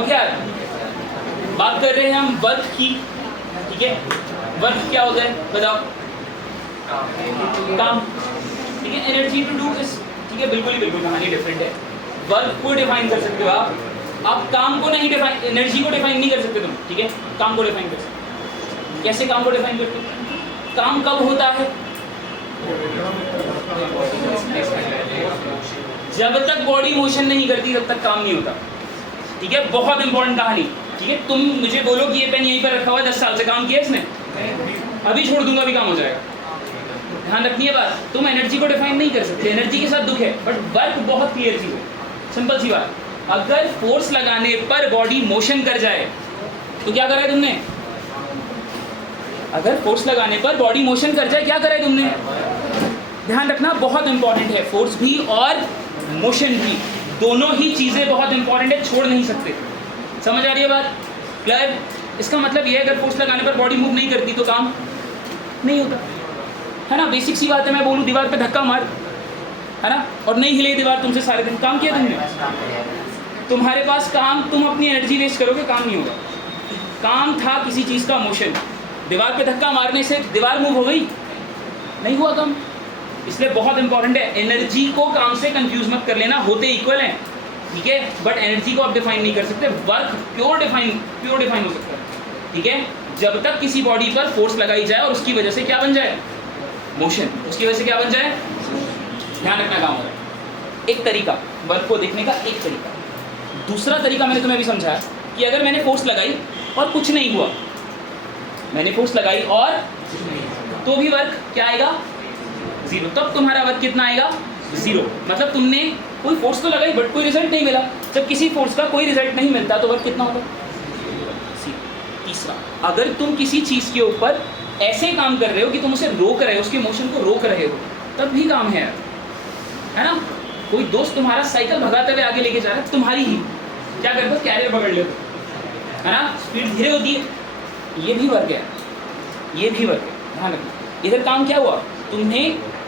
Okay यार, बात कर रहे हैं हम वर्क की, ठीक है। वर्क क्या होता है बताओ? काम, ठीक है। एनर्जी टू डू दिस, ठीक है। बिल्कुल कहानी डिफरेंट है। वर्क को डिफाइन कर सकते हो आप काम को नहीं डिफाइन, एनर्जी को डिफाइन नहीं कर सकते तुम, ठीक है। काम को डिफाइन कर सकते। कैसे काम को डिफाइन करते हो? काम कब होता है? जब तक बॉडी मोशन नहीं करती तब तक काम नहीं होता, ठीक है। बहुत इंपॉर्टेंट कहानी, ठीक है। तुम मुझे बोलो कि ये पेन यहीं पर रखा हुआ 10 साल से, काम किया इसने? अभी छोड़ दूंगा भी काम हो जाएगा। ध्यान रखनी है बात, तुम एनर्जी को डिफाइन नहीं कर सकते, एनर्जी के साथ दुख है, बट वर्क बहुत क्लियर चीज है। सिंपल सी बात, अगर फोर्स लगाने पर बॉडी मोशन कर जाए तो क्या करा है तुमने? अगर फोर्स लगाने पर बॉडी मोशन कर जाए, क्या करा है तुमने? ध्यान रखना, बहुत इंपॉर्टेंट है। फोर्स भी और मोशन भी, दोनों ही चीजें बहुत इंपॉर्टेंट है, छोड़ नहीं सकते। समझ आ रही है बात? क्लियर? इसका मतलब ये है, अगर फोर्स लगाने पर बॉडी मूव नहीं करती तो काम नहीं होता, है ना। बेसिक सी बात है, मैं बोलूँ दीवार पे धक्का मार, है ना, और नहीं हिले दीवार तुमसे सारे दिन, काम किया तुमने? तुम्हारे पास काम, तुम अपनी एनर्जी वेस्ट करोगे, काम नहीं होगा। काम था किसी चीज़ का मोशन, दीवार पे धक्का मारने से दीवार मूव हो गई? नहीं हुआ काम। इसलिए बहुत इंपॉर्टेंट है, एनर्जी को काम से कंफ्यूज मत कर लेना, होते इक्वल हैं, ठीक है। बट एनर्जी को आप डिफाइन नहीं कर सकते। वर्क प्योर डिफाइन हो सकता है, ठीक है, जब तक किसी बॉडी पर फोर्स लगाई जाए और उसकी वजह से क्या बन जाए? मोशन। उसकी वजह से क्या बन जाए? ध्यान रखना काम हो रहा है। एक तरीका वर्क को देखने का, एक तरीका। दूसरा तरीका मैंने तुम्हें अभी समझाया कि अगर मैंने फोर्स लगाई और कुछ नहीं हुआ, मैंने फोर्स लगाई और तो भी वर्क क्या आएगा? जीरो। तब तुम्हारा वर्क कितना आएगा? जीरो। मतलब तुमने कोई फोर्स तो लगाई बट कोई रिजल्ट नहीं मिला। जब किसी फोर्स का कोई रिजल्ट नहीं मिलता तो वर्क कितना होगा? तीसरा, अगर तुम किसी चीज के ऊपर ऐसे काम कर रहे हो कि तुम उसे रोक रहे हो, उसके मोशन को रोक रहे हो, तब भी काम है ना। कोई दोस्त तुम्हारा साइकिल भगाते हुए आगे लेके जा रहा है, तुम्हारी ही क्या करते हो? कैरियर पकड़ लेते हो, है ना, स्पीड धीरे होती है, ये भी वर्क है, ये भी वर्क है। ध्यान रखना, इधर काम क्या हुआ? तुमने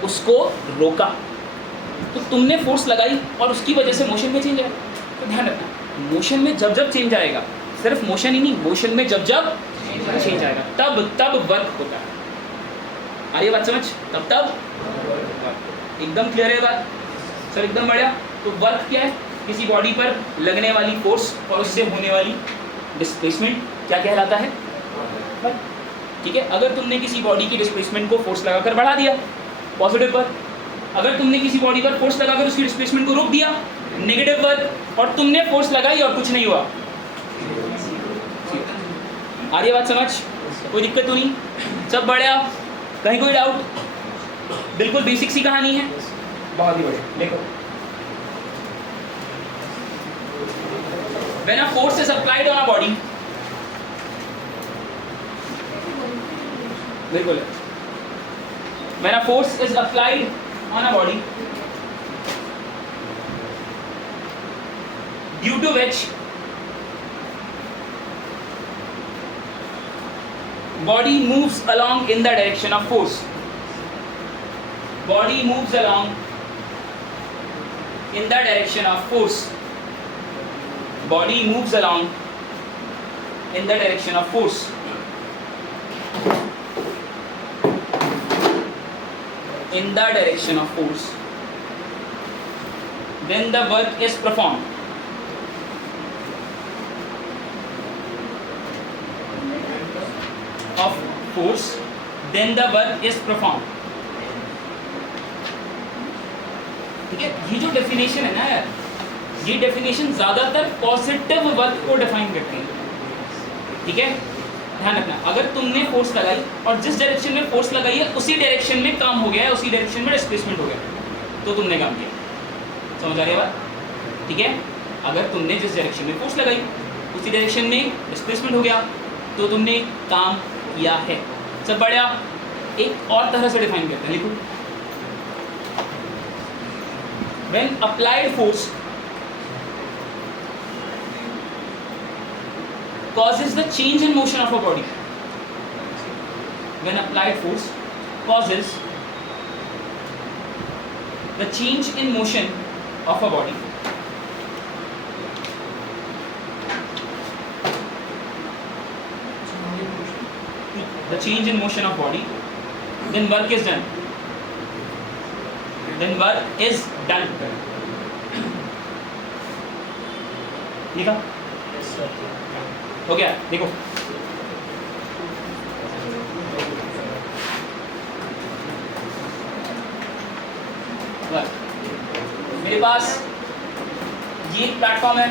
उसको रोका, तो तुमने फोर्स लगाई और उसकी वजह से मोशन में चेंज आया। तो ध्यान रखना, मोशन में जब जब चेंज आएगा, सिर्फ मोशन ही नहीं, मोशन में जब जब चेंज आएगा तब वर्क होता है। आ रही है बात समझ? तब एकदम क्लियर है बात सर? एकदम बढ़िया। तो वर्क क्या है? किसी बॉडी पर लगने वाली फोर्स और उससे होने वाली डिस्प्लेसमेंट क्या कहलाता है? ठीक है। अगर तुमने किसी बॉडी की डिस्प्लेसमेंट को फोर्स लगाकर बढ़ा दिया, पॉजिटिव वर्क। अगर तुमने किसी बॉडी पर फोर्स लगाकर उसकी डिस्प्लेसमेंट को रोक दिया, नेगेटिव वर्क। और तुमने फोर्स लगाई और कुछ नहीं हुआ, आ रही है बात समझ? कोई दिक्कत तो नहीं? सब बढ़िया? कहीं कोई डाउट? बिल्कुल बेसिक सी कहानी है, बहुत ही बढ़िया। देखो, when a force is applied on a body, बिल्कुल, when a force is applied on a body due to which body moves along in the direction of force, body moves along in the direction of force, body moves along in the direction of force, in the direction of force, then the work is performed. Of force, then the work is performed. ठीक है, ये जो definition है ना यार, ये definition ज्यादातर positive work को डिफाइन करती है, ठीक है। ध्यान रखना, अगर तुमने फोर्स लगाई और जिस डायरेक्शन में फोर्स लगाई है उसी डायरेक्शन में काम हो गया है, उसी डायरेक्शन में डिस्प्लेसमेंट हो गया, तो तुमने काम किया। समझ आ रही है बात? ठीक है। अगर तुमने जिस डायरेक्शन में फोर्स लगाई उसी डायरेक्शन में डिस्प्लेसमेंट हो गया तो तुमने काम किया है। सब बढ़िया। एक और तरह से डिफाइन करते हैं, लिखो, when applied force causes the change in motion of a body, when applied force causes the change in motion of a body, the change in motion of body, then work is done. Then work is done. देखा? हो गया? देखो मेरे पास ये platform है,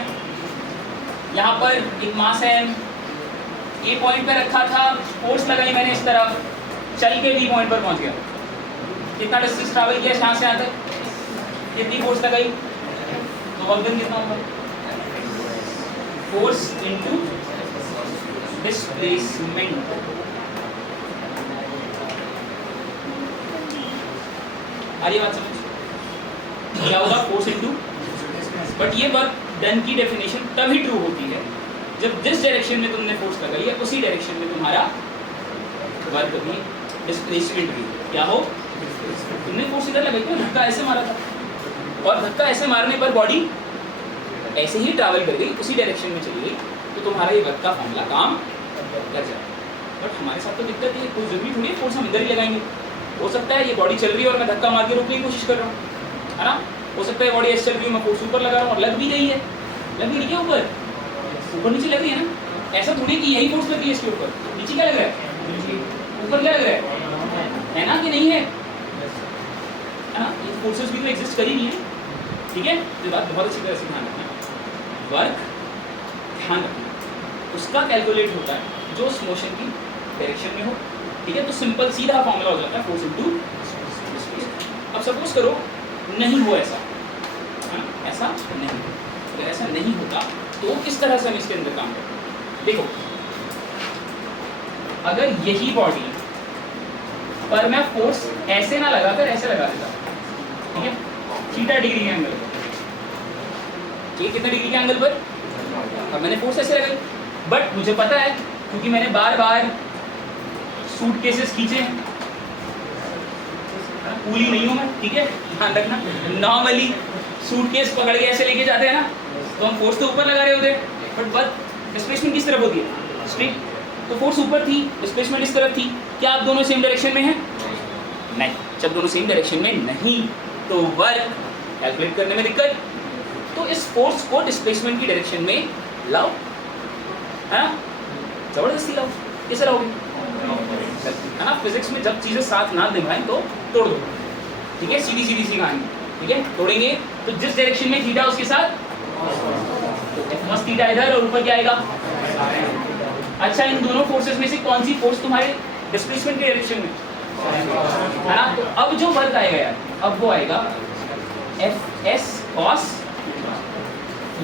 यहाँ पर एक मास है, ए पॉइंट पे रखा था, फोर्स लगाई मैंने इस तरफ, चल के बी पॉइंट पर पहुंच गया। कितना डिस्टेंस ट्रैवल किया यहाँ से यहाँ तक, कितनी फोर्स लगाई, तो वर्क डन कितना होगा? Force into displacement. आ रही बात समझ? क्या होगा? फोर्स इनटू, बट ये वर्क डन की डेफिनेशन तभी ट्रू होती है जब जिस डायरेक्शन में तुमने फोर्स लगाई है उसी डायरेक्शन में तुम्हारा वर्क भी, डिस्प्लेसमेंट भी क्या हो। तुमने फोर्स इधर लगाई थी, धक्का ऐसे मारा था, और धक्का ऐसे मारने पर बॉडी ऐसे ही ट्रैवल कर गई, उसी डायरेक्शन में चली गई, तो तुम्हारा ये वर्क का फॉर्मूला काम कर जाए। बट हमारे साथ तो दिक्कत है, कोई जरूरी थोड़ी है फोर्स हम इधर ही लगाएंगे। हो सकता है ये बॉडी चल रही है और मैं धक्का मार के रोकने की कोशिश कर रहा हूँ, है ना। हो सकता है बॉडी ऐसे चल रही है, मैं फोर्स ऊपर लगा रहा हूँ और लग भी रही है, लग भी रही है ऊपर, ऊपर नीचे लग रही है ना। ऐसा थोड़ी कि यही फोर्स लग रही है इसके ऊपर, नीचे क्या लग रहा है, ऊपर क्या लग रहा है ना, कि नहीं है ना। ये फोर्सेस भी तो एग्जिस्ट कर ही नहीं है, ठीक है। ये बात बहुत अच्छी तरह से ध्यान रखना। वर्क ध्यान रखना उसका कैलकुलेट होता है जो उस मोशन की डायरेक्शन में हो, ठीक है। तो सिंपल सीधा फॉर्मूला हो जाता है फोर्स इनटू स्पेस। अब सपोज करो नहीं हो ऐसा, हाँ ऐसा नहीं, अगर ऐसा नहीं होता तो किस तरह से हम इसके अंदर काम करते। देखो अगर यही बॉडी पर मैं फोर्स ऐसे ना लगाकर ऐसे लगा देता, ठीक है, थीटा डिग्री के एंगल पर, ठीक है, कितने डिग्री के एंगल पर, अब मैंने फोर्स ऐसे लगाई, बट मुझे पता है क्योंकि मैंने बार बार सूटकेसेस खींचे, पूरी नहीं हूँ मैं, ठीक है, ध्यान रखना। नॉर्मली सूटकेस पकड़ के ऐसे लेके जाते हैं ना, तो हम फोर्स तो ऊपर लगा रहे होते हैं, बट वर्क डिस्प्लेसमेंट किस तरफ होती है, स्ट्रेट। तो फोर्स ऊपर थी, डिस्प्लेसमेंट इस तरफ थी, क्या आप दोनों सेम डायरेक्शन में हैं? नहीं। जब दोनों सेम डायरेक्शन में नहीं तो वर्क कैलकुलेट करने में दिक्कत। तो इस फोर्स को डिस्प्लेसमेंट की डायरेक्शन में लाओ, है ना, जबरदस्ती लाओ। कैसे लाओगे, है ना। फिजिक्स में जब चीज़ें साथ ना निभाएं तो तोड़ दो, ठीक है, सीधी सीधी सी कहानी, ठीक है। तोड़ेंगे तो जिस डायरेक्शन में थीटा उसके साथ बस थीटा इधर और ऊपर क्या आएगा। अच्छा, इन दोनों फोर्सेस में से कौन सी फोर्स तुम्हारे डिस्प्लेसमेंट के डायरेक्शन में, है ना। तो अब जो वर्क आएगा यार, अब वो आएगा एफ एस कॉस।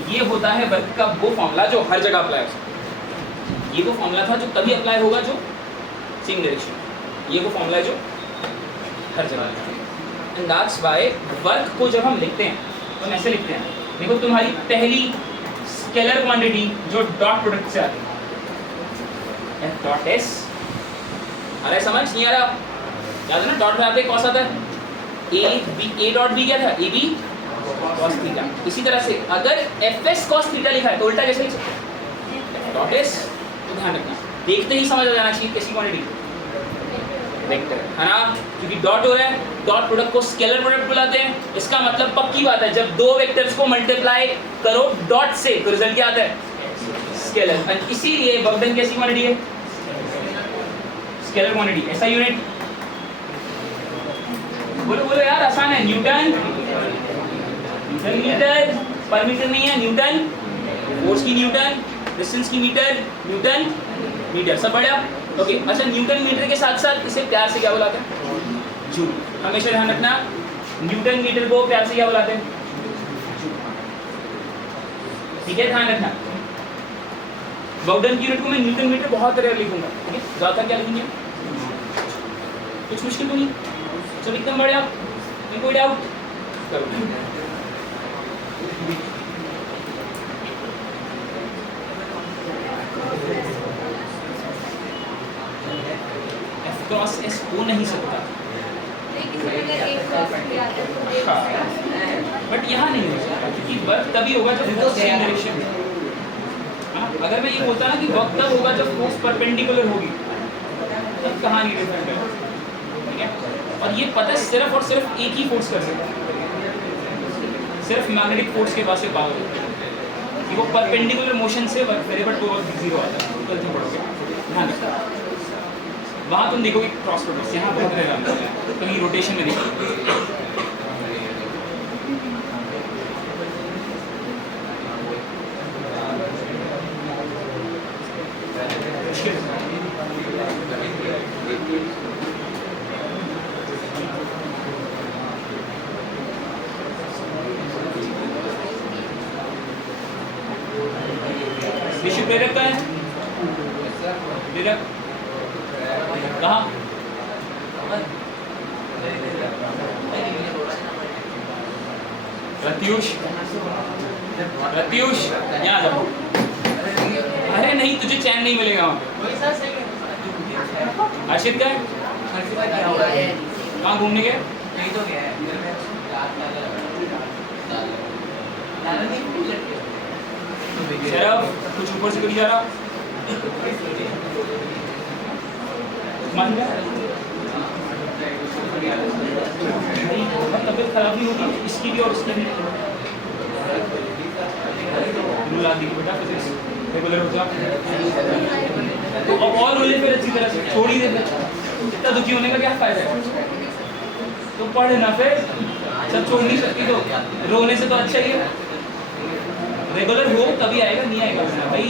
ये होता है वर्क का वो फॉर्मूला जो हर जगह अप्लाई हो सकता है। ये वो फॉर्मूला था जो तभी अप्लाई होगा जो सेम डायरेक्शन, ये वो फॉर्मूला है जो हर जगह है। एंड दैट्स व्हाई वर्क को जब हम लिखते हैं तो हम ऐसे लिखते हैं। देखो तुम्हारी पहली स्केलर क्वांटिटी जो डॉट प्रोडक्ट से आती है, एफ डॉट एस। अरे समझ नहीं आ रहा, याद है ना, डॉट में आते कॉस आता है, A B, A dot B क्या था, ए बी कॉस थीटा। इसी तरह से अगर एफ एस कॉस थीटा लिखा है तो उल्टा कैसे लिख सकते हैं, डॉट एस। तो ध्यान रखना, देखते ही समझ आ जाना चाहिए कैसी क्वांटिटी, वेक्टर, है ना, क्योंकि डॉट हो रहा है, डॉट प्रोडक्ट को स्केलर प्रोडक्ट बुलाते हैं। इसका मतलब पक्की बात है, जब दो वेक्टर्स को मल्टीप्लाई करो डॉट से तो रिजल्ट क्या आता है, स्केलर। और इसीलिए वर्क डन कैसी क्वांटिटी है, स्केलर क्वांटिटी। ऐसा यूनिट बोलो बोलो यार, आसान है, न्यूटन, न्यूटन मीटर, पर मीटर नहीं है, न्यूटन, फोर्स की न्यूटन, डिस्टेंस की मीटर, न्यूटन मीटर, सब बढ़िया। ओके, अच्छा, न्यूटन मीटर के साथ साथ इसे प्यार से क्या बुलाते हैं, जूल। हमेशा ध्यान रखना, न्यूटन मीटर को प्यार से क्या बुलाते हैं, जूल, ठीक है, ध्यान रखना। वर्क डन की यूनिट को मैं न्यूटन मीटर बहुत रेयर लिखूंगा, ठीक है, ज़्यादातर क्या लिखेंगे, कुछ मुश्किल तो नहीं, सब एकदम बढ़िया, कोई डाउट करो। क्रॉस एस हो नहीं सकता, हाँ, बट यहाँ नहीं हो सकता क्योंकि वर्क तभी होगा जब फोर्स सेम डायरेक्शन में। अगर मैं ये बोलता ना कि वर्क तब होगा जब फोर्स परपेंडिकुलर होगी, तब कहानी डिफरेंट है, ठीक है। और ये पता है सिर्फ और सिर्फ एक ही फोर्स कर सकता है, सिर्फ मैग्नेटिक फोर्स के पास से पावर होता है कि वो परपेंडिकुलर मोशन से वेरिएबल टू जीरो आता है। ट्वेल्थ में पढ़ोगे, ध्यान रखना। वहाँ तुम देखोगे क्रॉस प्रोडक्ट्स, यहाँ बहुत रहेगा कहीं रोटेशन में देखोगे। विश्व प्रेरक का है, प्रेरक कहाँ? प्रत्युष, प्रत्युष यहाँ जाओ। अरे नहीं, तुझे चैन नहीं मिलेगा वहाँ पे। हर्षित का है? कहाँ घूमने गए? शराब कुछ ऊपर से करी जा रहा मान गया। तबीयत खराब नहीं होगी इसकी भी और इसकी भी। रुला दी बेटा, फिजिक्स रेगुलर हो जा तो और रोले फिर अच्छी तरह से छोड़ ही दे। इतना दुखी होने का क्या फायदा है? तो पढ़ ना फिर, सब छोड़ नहीं सकती तो रोने से तो अच्छा ही है। रेगुलर हो तभी आएगा, नहीं आएगा भाई।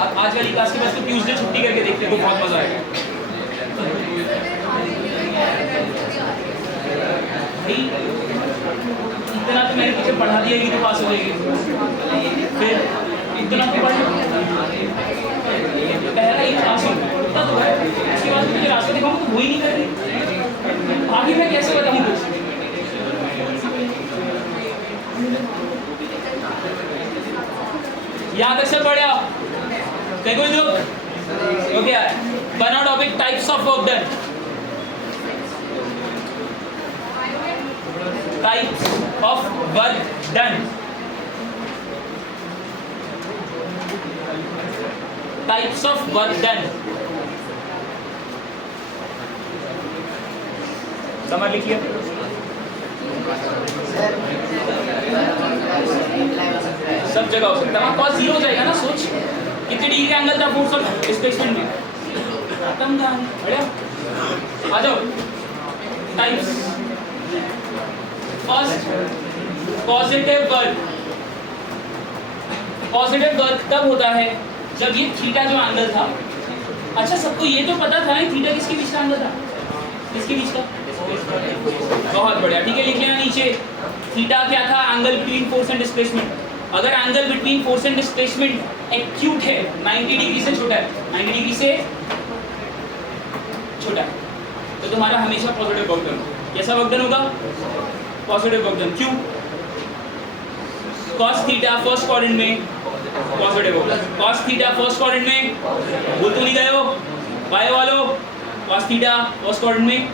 अब आज वाली क्लास के बाद तो ट्यूसडे छुट्टी करके देखते हो, बहुत मजा आएगा भाई। इतना तो मैंने पीछे पढ़ा दिया, ये तो पास हो जाएगी। फिर इतना तो पढ़ पहला एक क्लास होता है, इतना तो है। उसके बाद मुझे रास्ता दिखाऊंगा तो वो ही नहीं कर रही, आगे मैं कैसे बताऊँ कुछ? यहाँ तक से पढ़े आप? देखो जो ओके है, one out of it types of work done. Types of work done, types of work done समझ लिखिए। सब जगह हो सकता है, कॉस जीरो हो जाएगा ना। सोच कितने डिग्री का एंगल था फोर्स ऑफ डिस्प्लेसमेंट में, खत्म था। बढ़िया, आ जाओ। Types, first positive work. Positive work तब होता है जब ये थीटा जो एंगल था, अच्छा सबको ये तो पता था थीटा किसके बीच का एंगल था? किसके बीच का? बहुत बढ़िया, ठीक है। लिख लेना नीचे, थीटा क्या था? Angle between force and displacement. अगर angle between force and displacement acute है, 90 डिग्री से छोटा है, 90 डिग्री से छोटा है, तो तुम्हारा हमेशा पॉजिटिव वर्क डन। कैसा वर्क डन होगा? Positive work done. क्यों? cos थीटा फर्स्ट क्वाड्रेंट में पॉजिटिव होगा। cos थीटा फर्स्ट क्वाड्रेंट में, बोल तो नहीं गए हो बाय वालों? cos थीटा फर्स्ट क्वाड्रेंट में,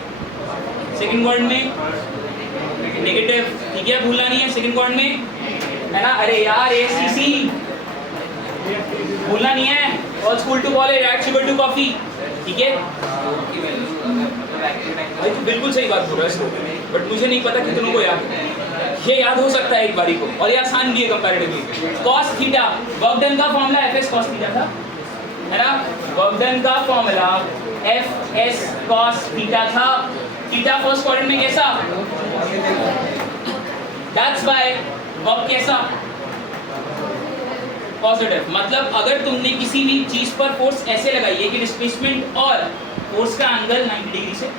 सेकंड क्वाड्रेंट में नेगेटिव, ठीक है, भूलना नहीं है। सेकंड क्वाड्रेंट में है ना? अरे यार एसीसी भूलना नहीं है। All school to college, add sugar to coffee, ठीक है भाई। तो बिल्कुल सही बात बोल रहा है, बट मुझे नहीं पता कितनों को याद है। ये याद हो सकता है एक बारी को, और ये आसान भी है comparatively. cos theta work done का फॉर्मूला fs cos थीटा था, है ना? वर्क डन का फॉर्मूला fs cos थीटा था। थीटा फर्स्ट क्वाड्रेंट में कैसा? दैट्स व्हाई वर्क कैसा? पॉजिटिव। मतलब अगर तुमने किसी भी चीज पर फोर्स ऐसे लगाई है कि डिस्प्लेसमेंट और फोर्स का एंगल 90 डिग्री से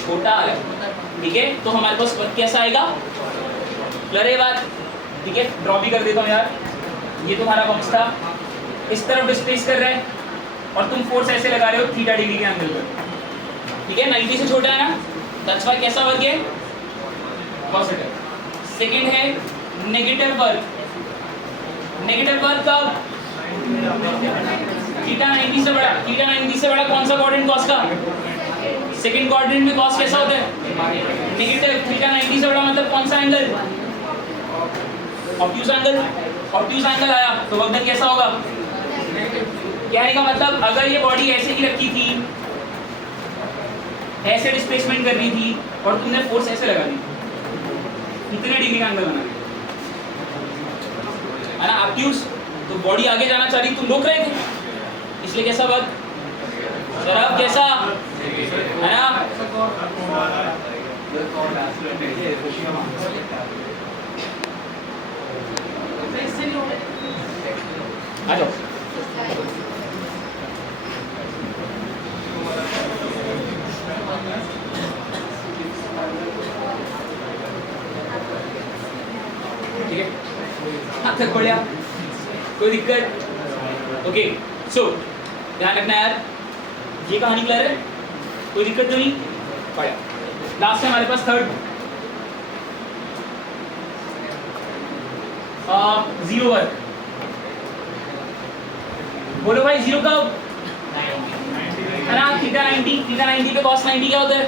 छोटा है, ठीक है, तो हमारे पास वर्क कैसा आएगा? क्लियर बात? ठीक है, ड्रॉ भी कर देता हूँ यार। ये तुम्हारा बॉक्स था, इस तरफ डिस्प्लेस कर रहा है और तुम फोर्स ऐसे लगा रहे हो थीटा डिग्री के एंगल पर, ठीक है, 90 से छोटा है ना। दैट्स व्हाई कैसा वर्क है? पॉजिटिव। सेकंड है नेगेटिव वर्क। नेगेटिव वर्क कब? थीटा 90 से बड़ा। थीटा 90 से बड़ा कौन सा क्वाड्रेंट कॉस का? सेकंड क्वाड्रेंट में कॉस कैसा होता है? नेगेटिव। थीटा 90 से बड़ा मतलब कौन सा angle? Obtuse angle. Obtuse angle आया तो वर्क डन कैसा होगा? कहने का मतलब अगर ये बॉडी ऐसे ही रखी थी ऐसे डिस्प्लेसमेंट कर रही थी और तुमने फोर्स ऐसे लगा दी, कितने डिग्री का एंगल बना दिया है ना ऑब्ट्यूज। तो बॉडी आगे जाना चाह रही, तुम रोक रहे थे, इसलिए कैसा वक्त सर अब कैसा है ना। आ जाओ ठीक है, हाँ तक बढ़िया, कोई दिक्कत। ओके सो ध्यान रखना यार, ये कहानी क्लियर है, कोई दिक्कत तो नहीं। बढ़िया, लास्ट है हमारे पास थर्ड जीरो वर्क। बोलो भाई जीरो कब है ना, थीटा 90 पे cos 90 क्या होता है,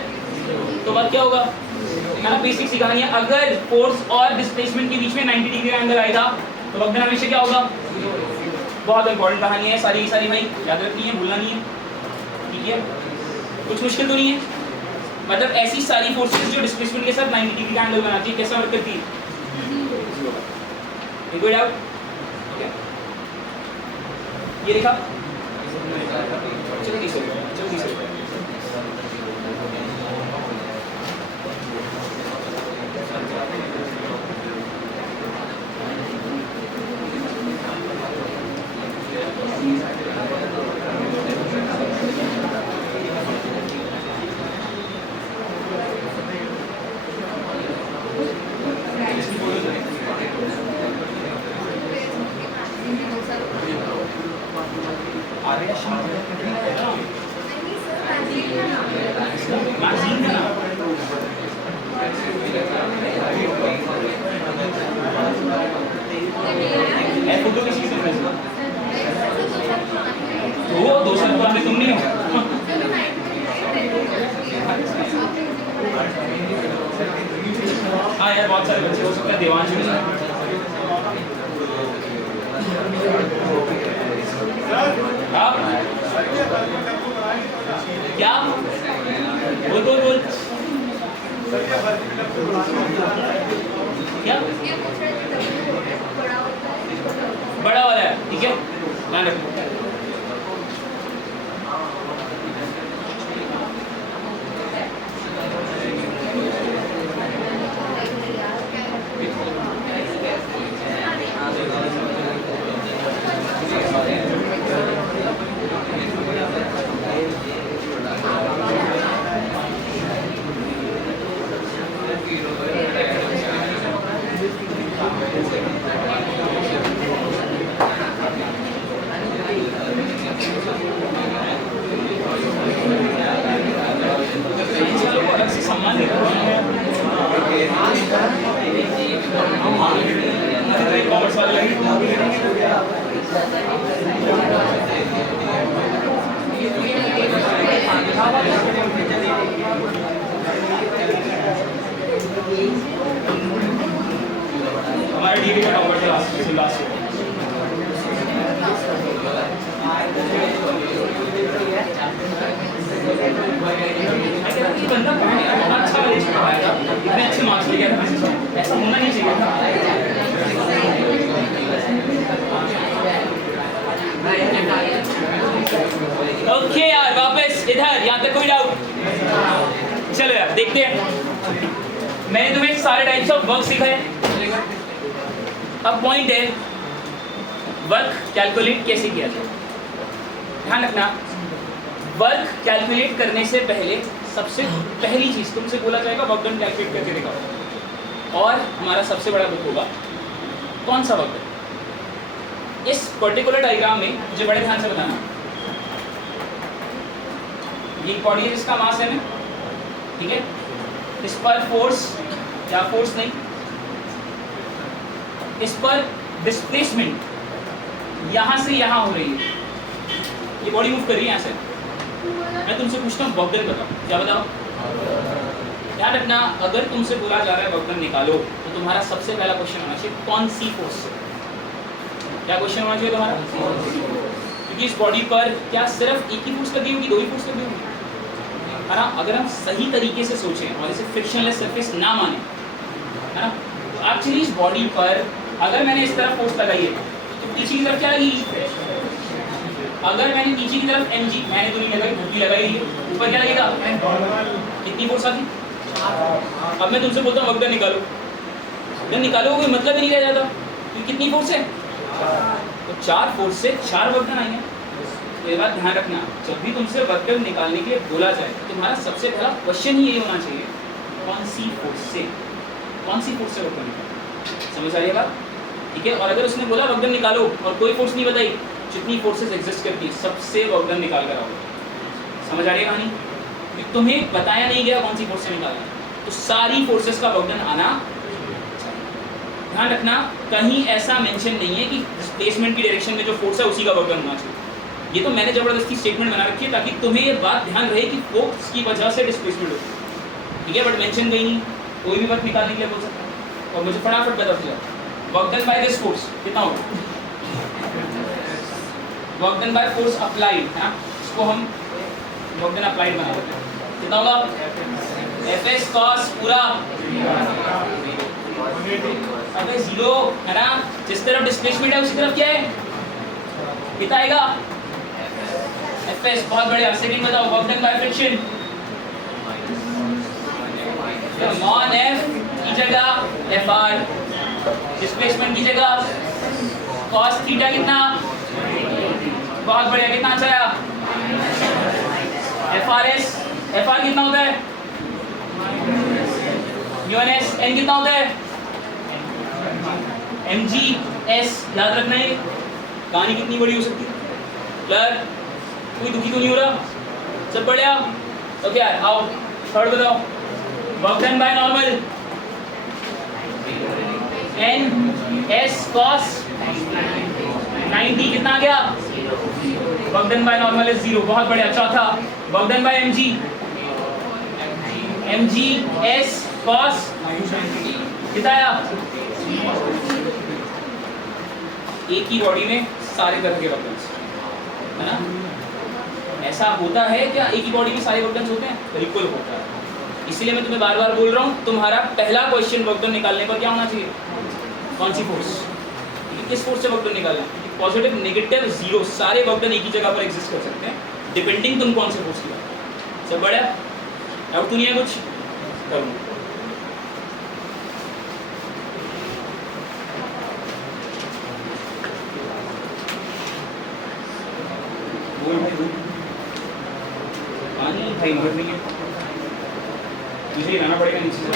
तो वर्क क्या होगा है ना। बेसिक सी कहानी है, अगर फोर्स और डिस्प्लेसमेंट के बीच में 90 डिग्री का एंगल आएगा तो वर्क डन हमेशा क्या होगा। बहुत इंपॉर्टेंट कहानी है, सारी भाई याद रखनी है, भूलना नहीं है, ठीक है। कुछ मुश्किल तो नहीं है, मतलब ऐसी सारी फोर्सेस जो डिस्प्लेसमेंट के साथ 90 डिग्री का एंगल बनाती है, कैसा वर्क करती है। कोई डाउट, ये लिखा, चलो तीसरे फोटो किसी से वो 200 रुपये तुम नहीं हो। हाँ यार बहुत सारे बच्चे हो सकते हैं, देवांश भी आप क्या बोल क्या बड़ा वाला है, ठीक है ध्यान रखो। हमारे डीवी का टॉपर थे लास्ट बंदा अच्छा इतने अच्छे मार्क्स ले गया था, ऐसा होना नहीं चाहिए था। ओके यार वापस इधर, यहाँ तक कोई डाउट। चलो यार देखते हैं, मैंने तुम्हें सारे टाइप्स ऑफ वर्क सिखाए। अब पॉइंट है वर्क कैलकुलेट कैसे किया जाए। ध्यान रखना, वर्क कैलकुलेट करने से पहले सबसे पहली चीज तुमसे बोला जाएगा वर्क डन कैलकुलेट करके दिखाओ, और हमारा सबसे बड़ा बुक होगा कौन सा वर्क डन। इस पर्टिकुलर डायग्राम में मुझे बड़े ध्यान से बताना, ये बॉडी है जिसका मास है, ठीक है, इस पर फोर्स या फोर्स नहीं, इस पर डिस्प्लेसमेंट यहाँ से यहाँ हो रही है, ये बॉडी मूव कर रही है यहाँ से। मैं तुमसे पूछता हूँ वर्क डन बताओ, क्या बताओ। ध्यान रखना, अगर तुमसे बोला जा रहा है वर्क डन निकालो तो तुम्हारा सबसे पहला क्वेश्चन होना चाहिए कौन सी फोर्स से। क्या क्वेश्चन होना चाहिए तुम्हारा, क्योंकि इस बॉडी पर क्या सिर्फ एक ही फोर्स लगी होगी, दो ही फोर्स लगी होगी, है ना, अगर हम सही तरीके से सोचें और इसे फ्रिक्शनलेस सरफेस ना माने, है ना, तो एक्चुअली इस बॉडी पर अगर मैंने इस तरफ फोर्स लगाई है तो पीछे की तरफ क्या लगेगी, अगर मैंने नीचे की तरफ mg, मैंने तो नहीं लगाई, धरती लगाई है, ऊपर क्या लगेगा, कितनी फोर्स आती। अब मैं तुमसे बोलता हूँ वक्त निकालो, वक्त निकालो, कोई मतलब ही नहीं रह जाता, तो कितनी फोर्स है, तो 4 फोर्स से 4 वक्त आएंगे। तो ये बात ध्यान रखना, जब भी तुमसे वर्क निकालने के लिए बोला जाए तो तुम्हारा सबसे पहला क्वेश्चन ही यही होना चाहिए, कौन सी फोर्स से वर्क निकालो। समझ आ रही है बात, ठीक है। और अगर उसने बोला वर्क निकालो और कोई फोर्स नहीं बताई, जितनी फोर्सेस एग्जिस्ट करती है सबसे वर्क निकाल कर आओगे। समझ आ रही है कहानी, क्योंकि तुम्हें बताया नहीं गया कौन सी फोर्स से निकालना, तो सारी फोर्सेस का वर्क आना। ध्यान रखना, कहीं ऐसा मेंशन नहीं है कि डिस्प्लेसमेंट की डायरेक्शन में जो फोर्स है उसी का वर्क होना चाहिए। ये तो मैंने जबरदस्ती स्टेटमेंट बना रखी है ताकि तुम्हें ये बात ध्यान रहे कि फोर्स की वजह से डिस्प्लेसमेंट होती है, ठीक है। बट मेंशन कहीं नहीं, कोई भी वर्क निकालने के लिए बोल सकता है। और मुझे फटाफट बता दिया, work done by this force कितना होगा, work done by force applied, है ना, इसको हम वर्क डन अप्लाइड बना देते हैं, कितना होगा, Fs cos पूरा, अबे 0, है ना, जिस तरफ डिस्प्लेसमेंट है उसी तरफ क्या है, कितना आएगा, Fs। बहुत बढ़िया, सेकंड बताओ, work done by friction, non F की जगह Fr, डिस्प्लेसमेंट की जगह cos थीटा कितना, बहुत बढ़िया, कितना आंसर आया, FRS, Fr कितना होता है, UNS, N कितना होता है, mgs, याद रखना है। कहानी कितनी बड़ी हो सकती है, क्लियर, कोई दुखी तो नहीं हो रहा, सब बढ़िया। ओके यार, आओ थर्ड बताओ, work done by normal, n s cos 90 कितना आ गया, work done by normal is 0, बहुत बढ़िया। चौथा, work done by mg, mg s cos कितना आया, एक ही बॉडी में सारे तरह के वर्क, है ना, ऐसा होता है क्या, एक ही बॉडी में सारे वर्क होते हैं, बिल्कुल होता है। इसीलिए मैं तुम्हें बार बार बोल रहा हूँ, तुम्हारा पहला क्वेश्चन वर्क निकालने पर क्या होना चाहिए, कौन सी फोर्स, किस फोर्स से वर्क निकालना, पॉजिटिव नेगेटिव जीरो सारे वर्क एक ही जगह पर एग्जिस्ट कर सकते हैं, डिपेंडिंग तुम कौन से फोर्स की। सब बढ़िया, अब तो नहीं है कुछ करूँ, भाई मर नहीं है, मुझे लाना पड़ेगा नीचे से,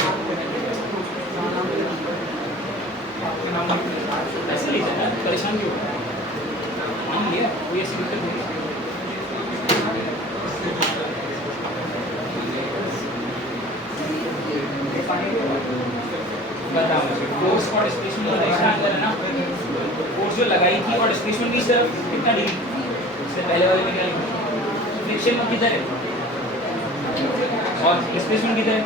ऐसे ले जाना, परेशान क्यों, हाँ लिया, कोई ऐसी दिक्कत नहीं है। बता मुझे, फोर्स और डिस्प्लेसमेंट का रेशा अंदर है ना, फोर्स जो लगाई थी और डिस्प्लेसमेंट की तरफ कितना डिग्री, इससे पहले वाले में क्या लिखा, फ्रिक्शन में किधर है और डिस्प्लेसमेंट किधर है,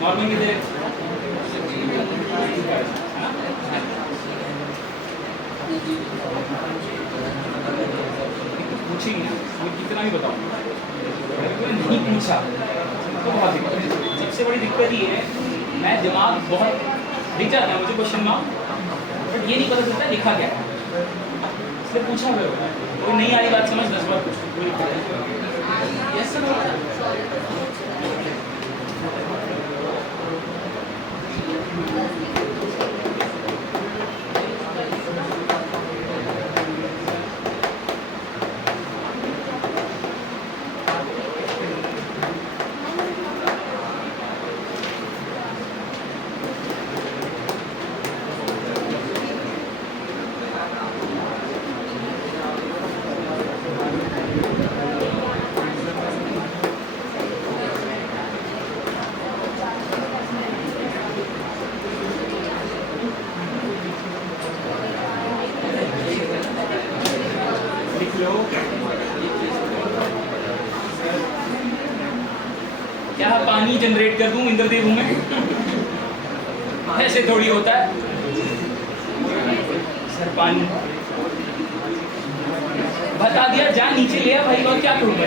नॉर्मल किधर है, पूछेंगे ना, मैं कितना भी बताऊँ, नहीं पूछा तो बहुत दिक्कत है। सबसे बड़ी दिक्कत ये है, मैं दिमाग बहुत दिख जाता है मुझे क्वेश्चन मार्क, बट ये नहीं पता चलता लिखा क्या है, इसलिए पूछा करो, कोई नहीं आ रही बात समझ 10 बार पूछ, कोई दिक्कत नहीं। यस सर, क्या पानी जनरेट कर दूं इंद्रदेव हूं मैं, ऐसे थोड़ी होता है सर, पानी बता दिया, जा नीचे ले आ भाई, और क्या करूँगा।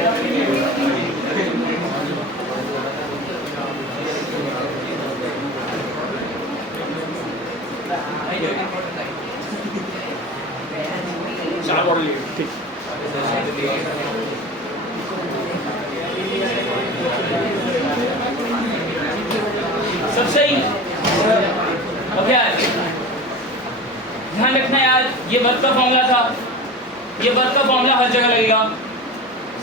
ठीक, सब सही। ओके यार, ध्यान रखना यार, ये वर्क का फॉर्मूला था, ये वर्क का फॉर्मूला हर जगह लगेगा,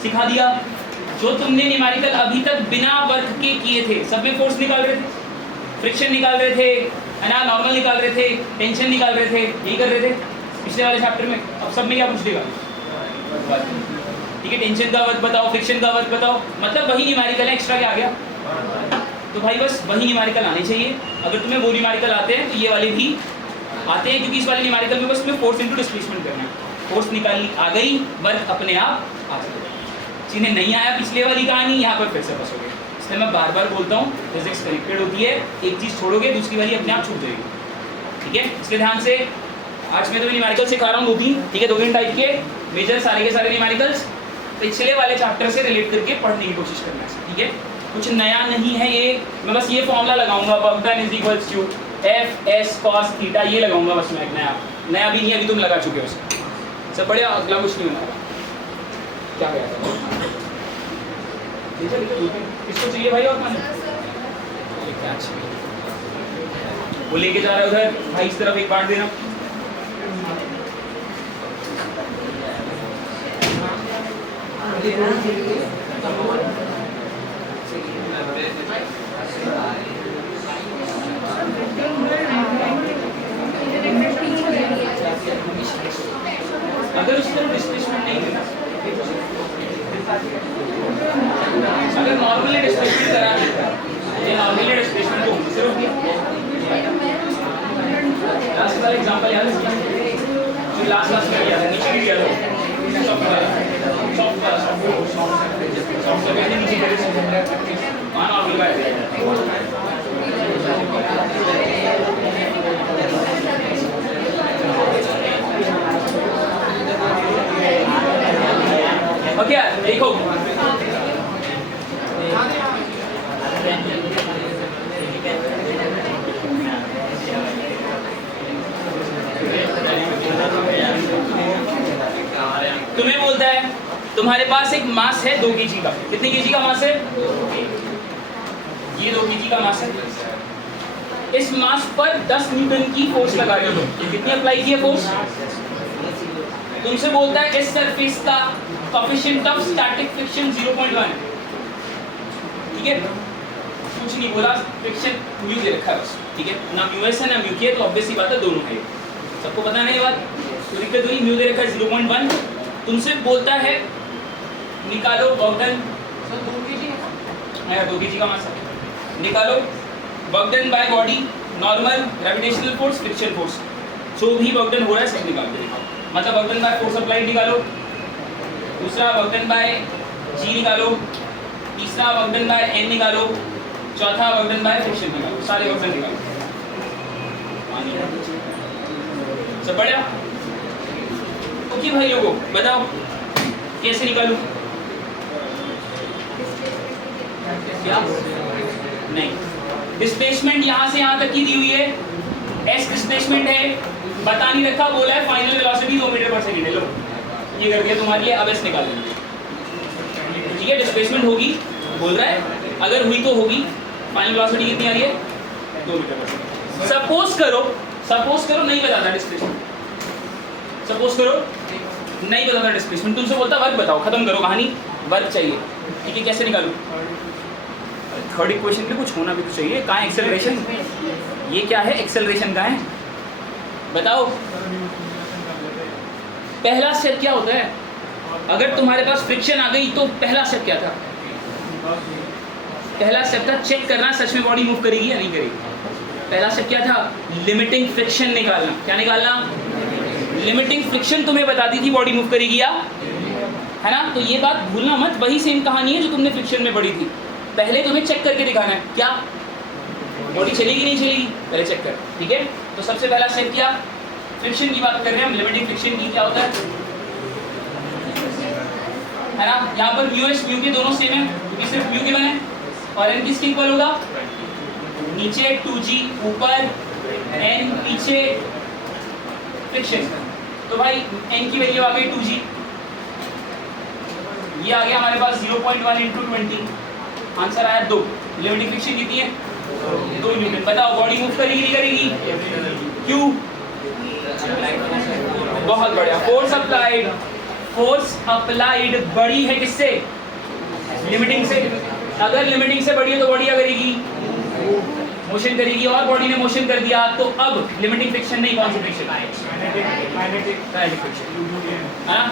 सिखा दिया। जो तुमने न्यूमेरिकल अभी तक बिना वर्क के किए थे, सब में फोर्स निकाल रहे थे, फ्रिक्शन निकाल रहे थे, है ना, नॉर्मल निकाल रहे थे, टेंशन निकाल रहे थे, यही कर रहे थे पिछले वाले चैप्टर में। अब सब में क्या पूछ देगा, ठीक है, टेंशन का वर्क बताओ, फ्रिक्शन का वर्क बताओ, मतलब वही न्यूमेरिकल है, एक्स्ट्रा क्या आ गया। तो भाई बस वही न्यूमेरिकल आने चाहिए। अगर तुम्हें वो न्यूमेरिकल आते हैं तो ये वाले भी आते हैं, क्योंकि इस वाले न्यूमेरिकल में बस तुम्हें फोर्स इनटू डिस्प्लेसमेंट करना है, फोर्स निकालनी आ गई, वर्क अपने आप आ गया। जिन्हें नहीं आया पिछले वाली कहानी, यहाँ पर फिर से फंसोगे। इसलिए मैं बार बार बोलता हूँ, फिजिक्स कनेक्टेड होती है, एक चीज़ छोड़ोगे दूसरी वाली अपने आप छूट जाएगी, ठीक है। इसलिए ध्यान से, आज मैं तुम्हें न्यूमेरिकल सिखा रहा हूँ दो तीन, ठीक है, दो तीन टाइप के मेजर, सारे के सारे न्यूमेरिकल्स पिछले वाले चैप्टर से रिलेट करके पढ़ने की कोशिश करना है, ठीक है। कुछ नया नहीं है ये, मैं बस ये फॉर्मूला लगाऊंगा, work done is equals to F S cos theta, ये लगाऊंगा बस मैं, नया भी नहीं है, अभी तुम लगा चुके हो उसको, सब बढ़िया, अगला कुछ नहीं होना। क्या गया था, किसको चाहिए भाई और खाने, क्या चाहिए वो लेके जा रहा है उधर भाई, इस तरफ एक बांट देना। अगर उस तरफ डिस्प्लेसमेंट नहीं देना, अगर नॉर्मली डिस्प्लेसमेंट करा, ये नॉर्मली डिस्प्लेसमेंट को से रोक दिया। लास्ट वाला एग्जांपल याद है, जो लास्ट में किया था, नीचे किया था, सॉफ्ट कैसे नीचे करे, वहाँ नॉर्मल का है। ओके देखो, तुम्हें बोलता है तुम्हारे पास एक मास है 2 kg का, कितने kg का मास है, ये 2 kg का मास है। इस मास पर 10 न्यूटन की फोर्स लगा रही हो, कितनी अप्लाई की है फोर्स। तुमसे बोलता है इस सरफेस का कोएफिशिएंट ऑफ स्टैटिक फ्रिक्शन 0.1, ठीक है, कुछ नहीं बोला, फ्रिक्शन म्यू दे रखा है बस, ठीक है, ना म्यू एस है ना म्यू के, तो ऑब्वियस सी बात है दोनों है, सबको पता नहीं बात, तो दिक्कत हुई, म्यू दे रखा है 0.1। तुमसे बोलता है निकालो वर्क डन, 2 kg का मास है, निकालो work done by body, normal, gravitational force, friction force, जो भी वर्क डन हो रहा है सब निकाल दो, मतलब work done by force applied निकालो, दूसरा वर्क डन बाय जी निकालो, तीसरा वर्क डन बाय एन निकालो, चौथा वर्क डन बाय फ्रिक्शन निकालो, सारे वर्क डन निकालो, सब बढ़िया। ओके भाई लोगों बताओ कैसे निकालूं, क्या नहीं, डिस्प्लेसमेंट यहाँ से यहाँ तक की दी हुई है, एस डिस्प्लेसमेंट है, बता नहीं रखा, बोला है फाइनल वेलोसिटी 2 मीटर पर सेकंड है, लो ये कर दिया तुम्हारे लिए, अब एस निकाल लेंगे, ठीक है, डिस्प्लेसमेंट होगी बोल रहा है, अगर हुई तो होगी, फाइनल वेलोसिटी कितनी आ रही है 2 मीटर पर सेकंड। सपोज करो नहीं बताता डिस्प्लेसमेंट, सपोज करो नहीं बताता डिस्प्लेसमेंट, तुमसे बोलता वर्क बताओ, खत्म करो कहानी, वर्क चाहिए, ठीक है, कैसे निकालूं। थर्ड इक्वेशन पे कुछ होना भी तो चाहिए, कहाँ है एक्सेलरेशन, ये क्या है, एक्सेलरेशन का है, बताओ। पहला स्टेप क्या होता है, अगर तुम्हारे पास फ्रिक्शन आ गई तो पहला स्टेप क्या था, पहला स्टेप था चेक करना सच में बॉडी मूव करेगी या नहीं करेगी। पहला स्टेप क्या था, लिमिटिंग फ्रिक्शन निकालना, क्या निकालना, लिमिटिंग फ्रिक्शन तुम्हें बताती थी बॉडी मूव करेगी या, है ना, तो ये बात भूलना मत, वही सेम कहानी है जो तुमने फ्रिक्शन में पढ़ी थी, पहले तुम्हें चेक करके दिखाना है क्या बॉडी चलेगी नहीं चलेगी, पहले चेक कर, ठीक है। तो सबसे पहला स्टेप क्या, फ्रिक्शन की बात कर रहे हैं हम, लिमिटिंग फ्रिक्शन की क्या होता है, है ना। यहाँ पर म्यू एस म्यू के दोनों सेम है क्योंकि सिर्फ म्यू गिवन है, और एन किसके इक्वल होगा, नीचे 2g ऊपर n पीछे फ्रिक्शन। तो भाई n की वैल्यू आ गई 2g, ये आ गया हमारे पास 0.1 इंटू 20, आंसर आया 2। लिमिटिंग फ्रिक्शन कितनी है, 2 न्यूटन। बताओ बॉडी मूव करेगी नहीं करेगी, क्यों, बहुत बढ़िया। फोर्स अप्लाइड बड़ी है किससे, लिमिटिंग से। अगर लिमिटिंग से बड़ी है तो बॉडी क्या करेगी, मोशन करेगी, और बॉडी ने मोशन कर दिया तो अब लिमिटिंग फ्रिक्शन नहीं, कौन सी फ्रिक्शन, काइनेटिक फ्रिक्शन, हाँ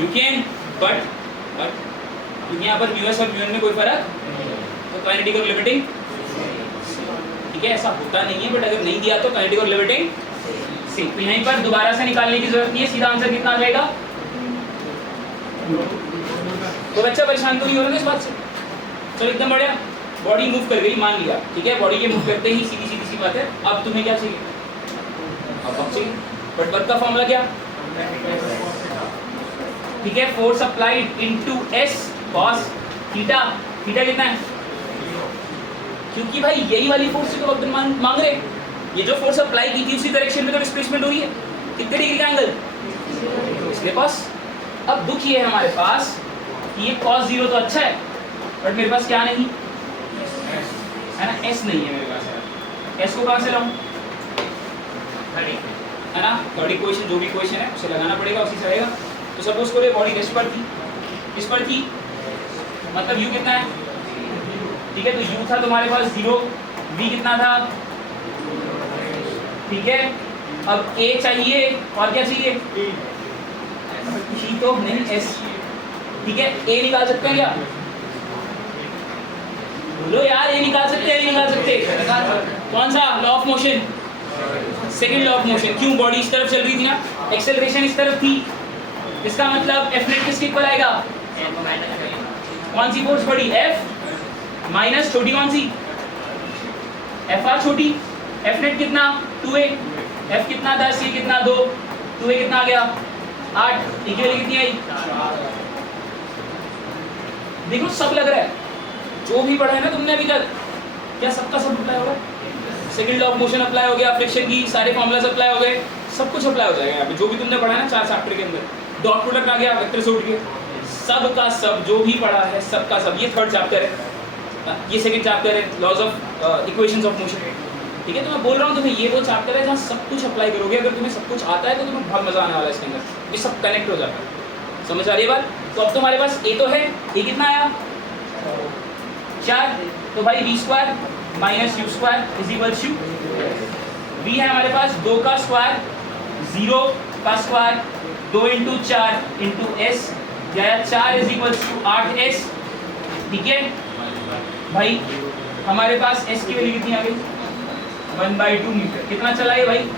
यू कैन, बट क्योंकि यहाँ पर म्यूएस और म्यूएन में कोई फर्क, तो काइनेटिक और लिमिटिंग, ठीक है, ऐसा होता नहीं है, बट अगर नहीं दिया तो काइनेटिक और लिमिटिंग सेम। तो यहीं पर दोबारा से निकालने की जरूरत नहीं है, सीधा आंसर कितना आ जाएगा। तो बच्चा परेशान तो नहीं हो रहा इस बात से, चलो एकदम बढ़िया। बॉडी मूव कर गई, मान लिया, ठीक है, बॉडी के मूव करते ही सीधी सीधी सी बात है। अब तुम्हें क्या चाहिए, अब चाहिए, बट वर्क का फॉर्मूला क्या, ठीक है, force applied into S cos theta. Theta कितना है, क्योंकि भाई यही वाली फोर्स से तो वक्त मांग रहे, ये जो फोर्स अप्लाई की थी उसी डायरेक्शन में तो डिस्प्लेसमेंट हो रही है, कितने डिग्री का एंगल, इसके पास। अब दुख ये है हमारे पास कि ये cos 0 तो अच्छा है, बट मेरे पास क्या नहीं है ना, s नहीं है मेरे पास। s को कहाँ से लाऊं, है ना, थर्ड इक्वेशन जो भी इक्वेशन है उसे लगाना पड़ेगा, उसी से आएगा। तो सपोज करो बॉडी रेस्ट पर थी, किस पर थी, मतलब u कितना है, ठीक है, तो u था तुम्हारे पास 0, v कितना था, ठीक है, अब a चाहिए और क्या चाहिए, तो नहीं s, ठीक है, a निकाल सकते हैं क्या, बोलो यार, a निकाल सकते हैं, निकाल सकते, कौन सा, law of motion, second law of motion. क्यों, बॉडी इस तरफ चल रही थी ना, एक्सेलरेशन इस तरफ थी, इसका मतलब F नेट किसके इक्वल आएगा, कौन सी फोर्स बड़ी, F माइनस छोटी कौन सी, FR छोटी, F नेट कितना 2a, F कितना 10, ये कितना 2, 2a कितना आ गया 8, इक्वल कितनी आई, देखो सब लग रहा है, जो भी पढ़ा है ना तुमने अभी तक, क्या सबका सब अप्लाई होगा, second law of motion apply हो गया, फ्रिक्शन की सारे फॉर्मूलाज अप्लाई हो गए, सब कुछ अप्लाई हो जाएगा यहाँ पे, जो भी तुमने पढ़ा है ना 4 चैप्टर के अंदर, डॉट प्रोडक्ट आ गया, वेक्टर से उठ गया, सब का सब जो भी पढ़ा है सबका सब, ये थर्ड चैप्टर है, ये सेकंड चैप्टर है, laws of equations of motion, ठीक है। तो मैं बोल रहा हूँ तुम्हें ये वो चैप्टर है जहाँ सब कुछ अप्लाई करोगे, अगर तुम्हें सब कुछ आता है तो तुम्हें बहुत मजा आने वाला है इसके अंदर, ये सब कनेक्ट हो जाता है, समझ आ रही है बात। तो अब तुम्हारे पास a तो है, a कितना आया 4, तो भाई v square minus u square is equal to v है हमारे पास 2 का स्क्वायर 0 का स्क्वायर 2 इंटू 4 इंटू एस, या 4 इज इक्वल टू 8s, ठीक है भाई। हमारे पास s की वैल्यू कितनी आ गई 1/2 मीटर, कितना चला है भाई,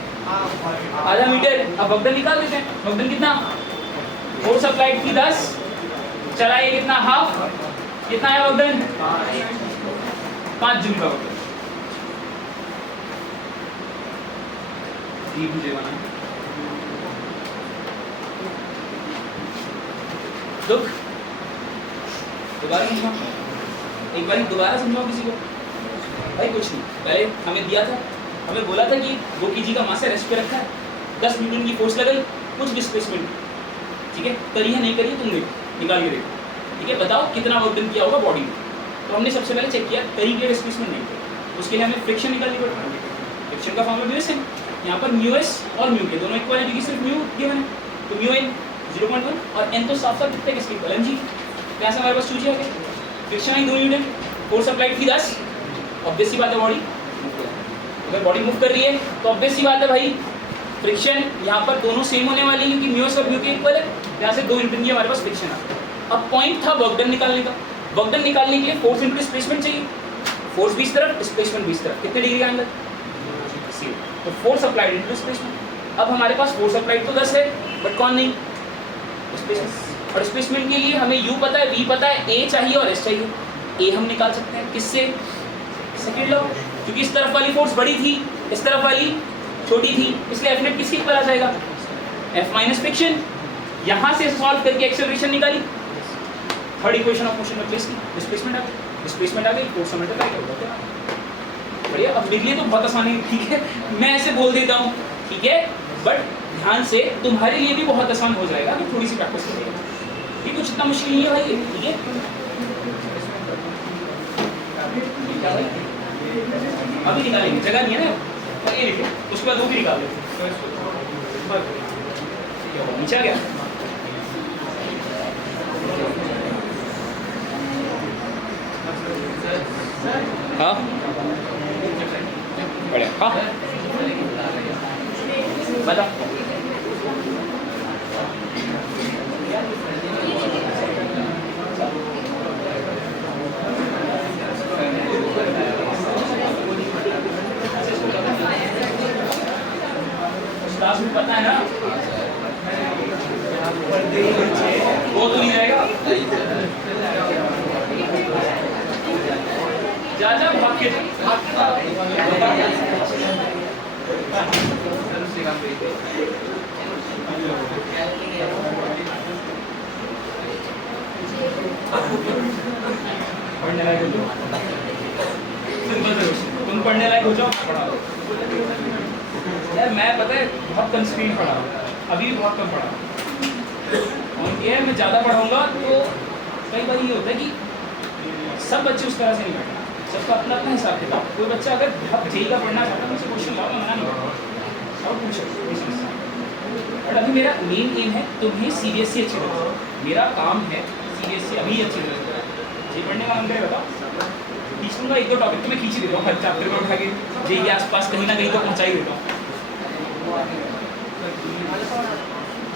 आधा मीटर। अब वक्र निकाल देते हैं, वक्र कितना, फोर्स अप्लाइड थी 10, चला ये कितना हाफ, कितना है वक्र 5 जूल का वक्र, दुख दोबारा समझाओ, एक बार दोबारा समझाओ किसी को भाई, कुछ नहीं, पहले हमें दिया था, हमें बोला था कि 2 kg का मास है, रेस्ट पे रखा है, 10 न्यूटन की फोर्स लगाई, कुछ डिस्प्लेसमेंट, ठीक है, करी है नहीं करी है तुम देखो, निकाल के देखो, ठीक है, बताओ कितना वर्क डन किया होगा बॉडी में। तो हमने सबसे पहले चेक किया करी के डिस्प्लेसमेंट नहीं किया, उसके लिए हमें फ्रिक्शन निकालनी पड़ती है, फ्रिक्शन का फॉर्मूला म्यू एस है, यहाँ पर म्यू एस और म्यू के दोनों इक्वल है क्योंकि सिर्फ म्यू गिवन है, तो म्यू एन 0.1 और एन तो साफ साफ कितने किसके इक्वल mg, यहाँ से हमारे पास सूची आ गई, फ्रिक्शन आई 2 न्यूटन, फोर्स अप्लाइड थी 10, ऑब्वियस सी बात है बॉडी, अगर बॉडी मूव कर रही है तो ऑब्वियस सी बात है भाई फ्रिक्शन यहाँ पर दोनों सेम होने वाली है क्योंकि म्यू एस और म्यू के इक्वल है, यहाँ से 2 न्यूटन की हमारे पास फ्रिक्शन आ। अब पॉइंट था वर्क डन निकालने का, वर्क डन निकालने के लिए फोर्स इंटू डिस्प्लेसमेंट चाहिए, फोर्स भी इस तरफ डिस्प्लेसमेंट भी इस तरफ, कितने डिग्री का एंगल, तो फोर्स अप्लाइड इंटू डिस्प्लेसमेंट। अब हमारे पास फोर्स अप्लाइड तो 10 है, बट कौन नहीं, डिस्प्लेसमेंट, और डिस्प्लेसमेंट के लिए हमें u पता है, v पता है, a चाहिए और s चाहिए, a हम निकाल सकते हैं किससे, सेकंड लॉ, क्योंकि इस तरफ वाली फोर्स बड़ी थी, इस तरफ वाली छोटी थी, इसलिए F नेट किसके इक्वल आ जाएगा, F माइनस फ्रिक्शन। यहाँ से सॉल्व करके एक्सेलरेशन निकाली, third equation of motion replace की, डिस्प्लेसमेंट आ गई, फोर्स से मल्टीप्लाई करोगे। बढ़िया, अब मेरे लिए तो बहुत आसान है, ठीक है, मैं ऐसे बोल देता हूँ, ठीक है, बट ध्यान से तुम्हारे लिए भी बहुत आसान हो जाएगा कि थोड़ी सी प्रैक्टिस करेगा। ये कुछ इतना मुश्किल नहीं है भाई, ठीक है। अभी निकालेंगे, जगह नहीं है ना, तो ये लिखे, उसके बाद वो भी निकाल लेते, नीचे आ गया। हाँ बढ़िया, हाँ बता। क्लास में पता है ना, वो तो नहीं जाएगा, जा जा भाग के पढ़ने लायक हो जाओ, सिंपल से तुम पढ़ने लायक हो जाओ, पढ़ा दो यार। मैं पता है बहुत कंस्ट्रेंट पढ़ा हूँ, अभी भी बहुत कम पढ़ा हूँ, और ये मैं ज़्यादा पढ़ाऊँगा तो कई बार ये होता है कि सब बच्चे उस तरह से नहीं पढ़ते, सबका अपना अपना हिसाब किताब। कोई बच्चा अगर बहुत जेई का पढ़ना चाहता है, उसे क्वेश्चन लाओ, मैं मना नहीं करता, सब पूछो, बट अभी मेरा मेन एम है तुम्हें सीबीएसई अच्छी लगे, मेरा काम है सीबीएसई अभी अच्छी लगे। जी पढ़ने का मन करे बताओ, खींच लूँगा एक दो टॉपिक तो मैं खींच ही देता हूँ, हर चैप्टर को उठा के जेई के आसपास कहीं ना कहीं तो पहुँचा ही देता हूँ।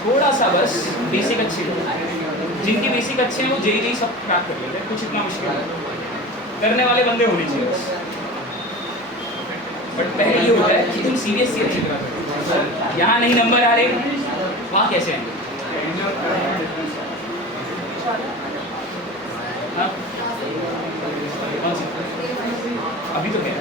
थोड़ा सा बस बेसिक अच्छे, जिनके बेसिक अच्छे हैं वो जेई सब क्रैक कर लेते हैं, कुछ इतना मुश्किल करने वाले बंदे होने चाहिए बस। बट पहले ये होता है कि तुम सीबीएसई अच्छी तरह, यहाँ नहीं नंबर आ रहे, वहाँ कैसे आएंगे? हाँ? अभी तो है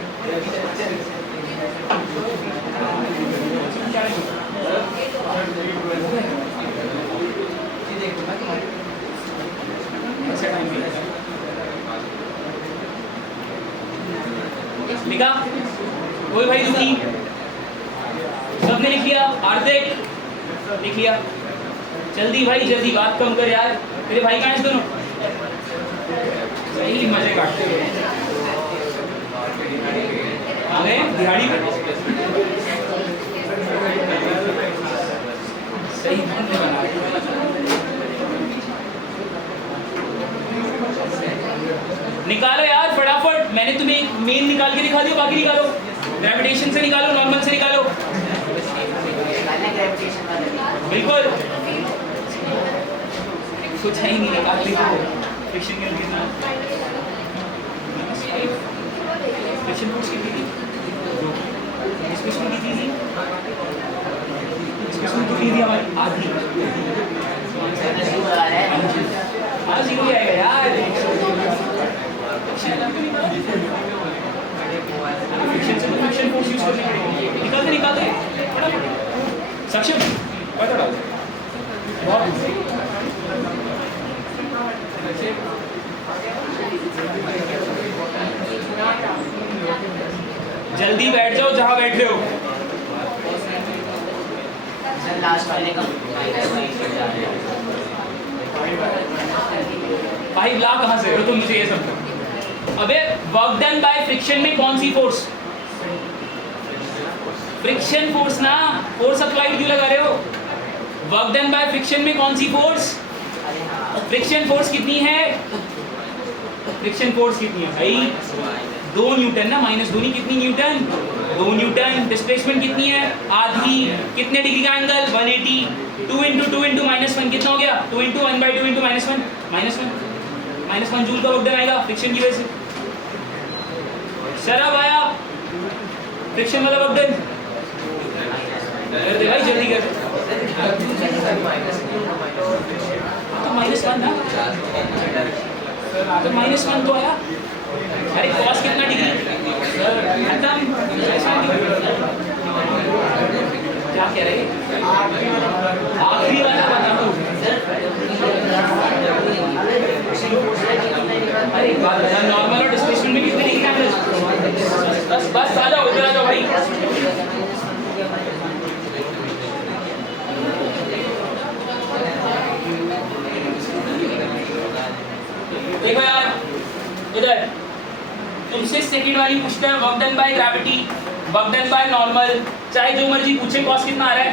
लिखा कोई भाई दुखी, सबने लिख लिया, आर्थिक लिख लिया, जल्दी भाई जल्दी, बात कम कर यार, तेरे भाई कहाँ हैं दोनों? सही मजे काटते हुए आ गए दिहाड़ी में, सही बना। निकालो यार फटाफट, मैंने तुम्हें एक मेन निकाल के दिखा दिया, बाकी निकालो, ग्रेविटेशन से निकालो, नॉर्मल से निकालो, बिल्कुल कुछ है ही नहीं, निकाल ली फ्रिक्शन कितना, फ्रिक्शन फोर्स कितनी थी, डिस्प्लेसमेंट कितनी थी, डिस्प्लेसमेंट कितनी थी हमारी, आधी, हाँ जीरो ही आएगा यार। फ्रिक्शन फोर्स यूज करने पड़ेगी, निकालते सक्षम बहुत जल्दी बैठ जाओ जहां बैठ रहे हो। लास्ट वाले का 5 लाख कहाँ से हो तुम, मुझे ये समझो। अबे वर्क डन बाय फ्रिक्शन में कौन सी फोर्स? फ्रिक्शन फोर्स ना, फोर्स अप्लाइड क्यों लगा रहे हो? वर्क डन बाय फ्रिक्शन में कौन सी फोर्स? फ्रिक्शन फोर्स कितनी है? फ्रिक्शन फोर्स कितनी है भाई? 2 न्यूटन ना, -2 कितनी न्यूटन? 2 न्यूटन। डिस्प्लेसमेंट कितनी है? आधी। कितने डिग्री का एंगल? 180। 2 × 2 × -1 कितना हो गया? 2 × 1/2 × -1 जूल का वर्क डन आएगा फ्रिक्शन की वजह से। शराब आया फ्रिक्शन वाला वर्क डन कर दे भाई, जल्दी कर। तो -1 ना, तो -1 तो आया। अरे कॉस कितना डिग्री? क्या कह रहे? आखिरी वाला बता दो। अरे एक बात बता, नॉर्मल और डिस्प्लेसमेंट में कितने डिग्री का एंगल? बस बस आ जाओ, इधर आ जाओ भाई। देखो यार इधर तुमसे सेकंड वाली पूछता है work done by gravity, work done by normal, चाहे जो मर्जी पूछे, कॉस कितना आ रहा है?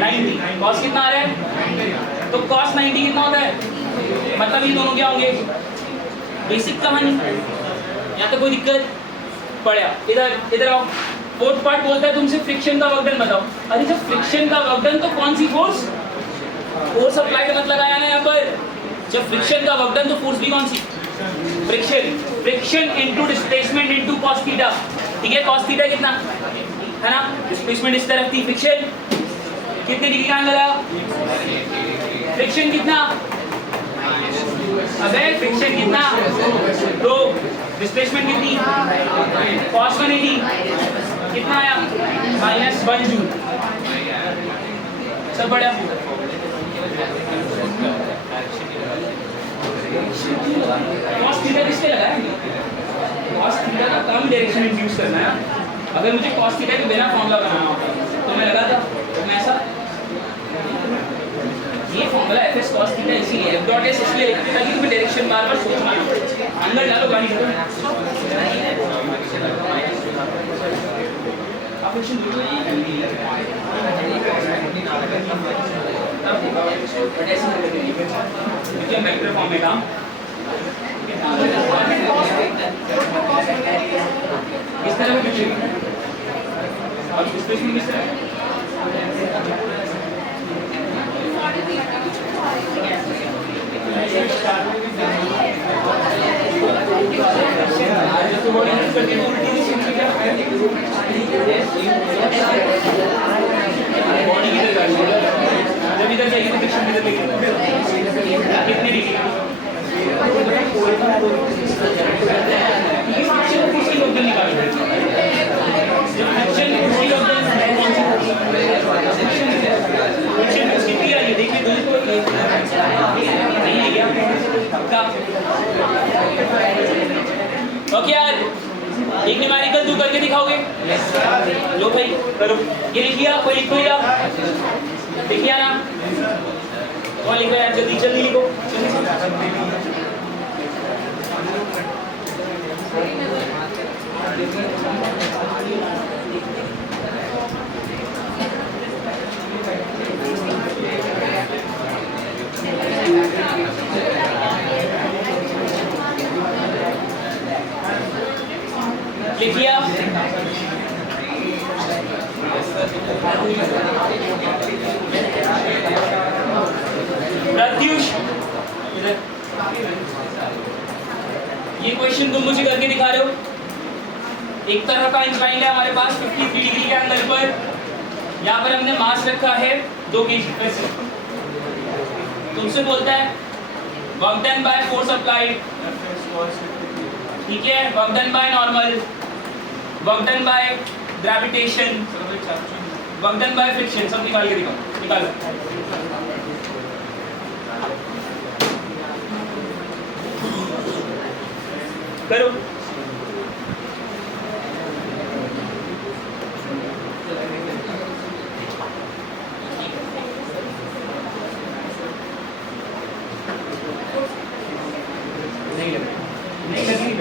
90। कॉस कितना आ रहा है? तो कॉस 90 कितना होता है? मतलब ये दोनों क्या होंगे? बेसिक कहानी, यहाँ तो कोई दिक्कत पड़ा। इधर आओ। फोर्थ पार्ट बोलता है तुमसे फ्रिक्शन का वर्क डन बताओ। अरे जब फ्रिक्शन का वर्क डन तो कौन सी फोर्स? फोर्स अप्लाइड मत लगाया ना यहाँ पर। जब फ्रिक्शन का वर्क डन तो फोर्स भी कौन सी? Friction into displacement into cos theta. ठीक है, कॉस थीटा कितना है ना, डिस्प्लेसमेंट इस तरफ थी, फ्रिक्शन कितने डिग्री का एंगल आया? फ्रिक्शन कितना? अबे फ्रिक्शन कितना? तो डिस्प्लेसमेंट कितनी? कॉस 180 कितना आया? -1 जूल। सब बढ़िया। कॉस थीटा किसके लगा है? कॉस थीटा का काम डायरेक्शन इंड्यूस करना है। अगर मुझे कॉस थीटा के बिना फॉर्मूला बनाना होता तो मैं लगाता, मैं ऐसा ये फॉर्मूला एफएस कॉस थीटा इसीलिए एफ डॉट एस इसलिए लिखते हैं ताकि तुम्हें डायरेक्शन बार-बार सोचना ना पड़े। अंदर डालो गाड़ी करो। आप क्वेश्चन दो। देखिए वेक्टर फॉर्म में काम इस तरह में और डिस्प्लेसमेंट किस तरह? बॉडी की तरह जब इधर जाएगी तो फ्रिक्शन किधर लेगी? कितनी डिग्री? उसकी लोग निकाल कितनी आ रही है? देखिए नहीं है क्या? ओके यार, एक न्यूमेरिकल तू करके दिखाओगे? लो भाई करो। ये लिख लिया? कोई लिख लिया? लिख लिया ना? और लिखो यार, जल्दी जल्दी लिखो। लिख लिया? प्रत्युष ये क्वेश्चन तुम मुझे करके दिखा रहे हो। एक तरह का इंक्लाइन है हमारे पास 53 डिग्री के एंगल पर। यहाँ पर हमने मास रखा है 2 kg। तुमसे बोलता है work done by force applied, ठीक है, work done by normal, work done by gravitation, work done by friction. सब निकाल के दिखाओ, निकालो। करो। नहीं लगी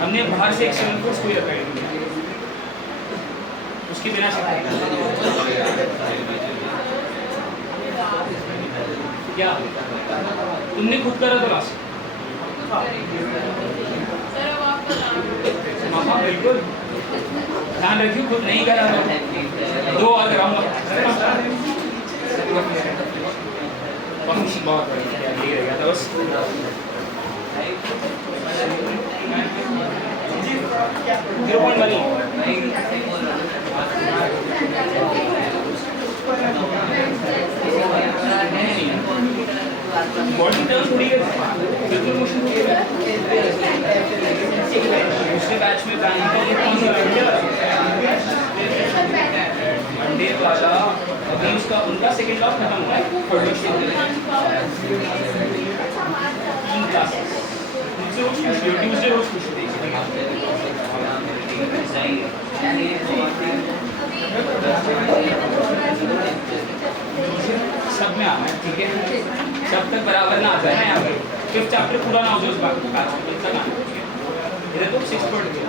हमने बाहर से एक्सटर्नल फोर्स कोई रखा है उसके बिना से क्या तुमने खुद करा तो लास्ट? हाँ बिल्कुल ध्यान रखियो, खुद नहीं करा तो 2 और कराऊंगा। बहुत बढ़िया, यही रह गया था बस। बॉडी टर्न थोड़ी है, बिल्कुल मोशन थोड़ी है। दूसरे बैच में मंडे वाला अभी उनका सेकंड लॉक खत्म हुआ है। खुशी हो, ट्यूसडे रोज खुशी हो। सब में आना है, ठीक है, जब तक बराबर ना आ जाए ना यहाँ पर, 5th चैप्टर पूरा ना हो जाए उस बात का तक आना, ठीक है। इधर तो 6 पढ़ गया,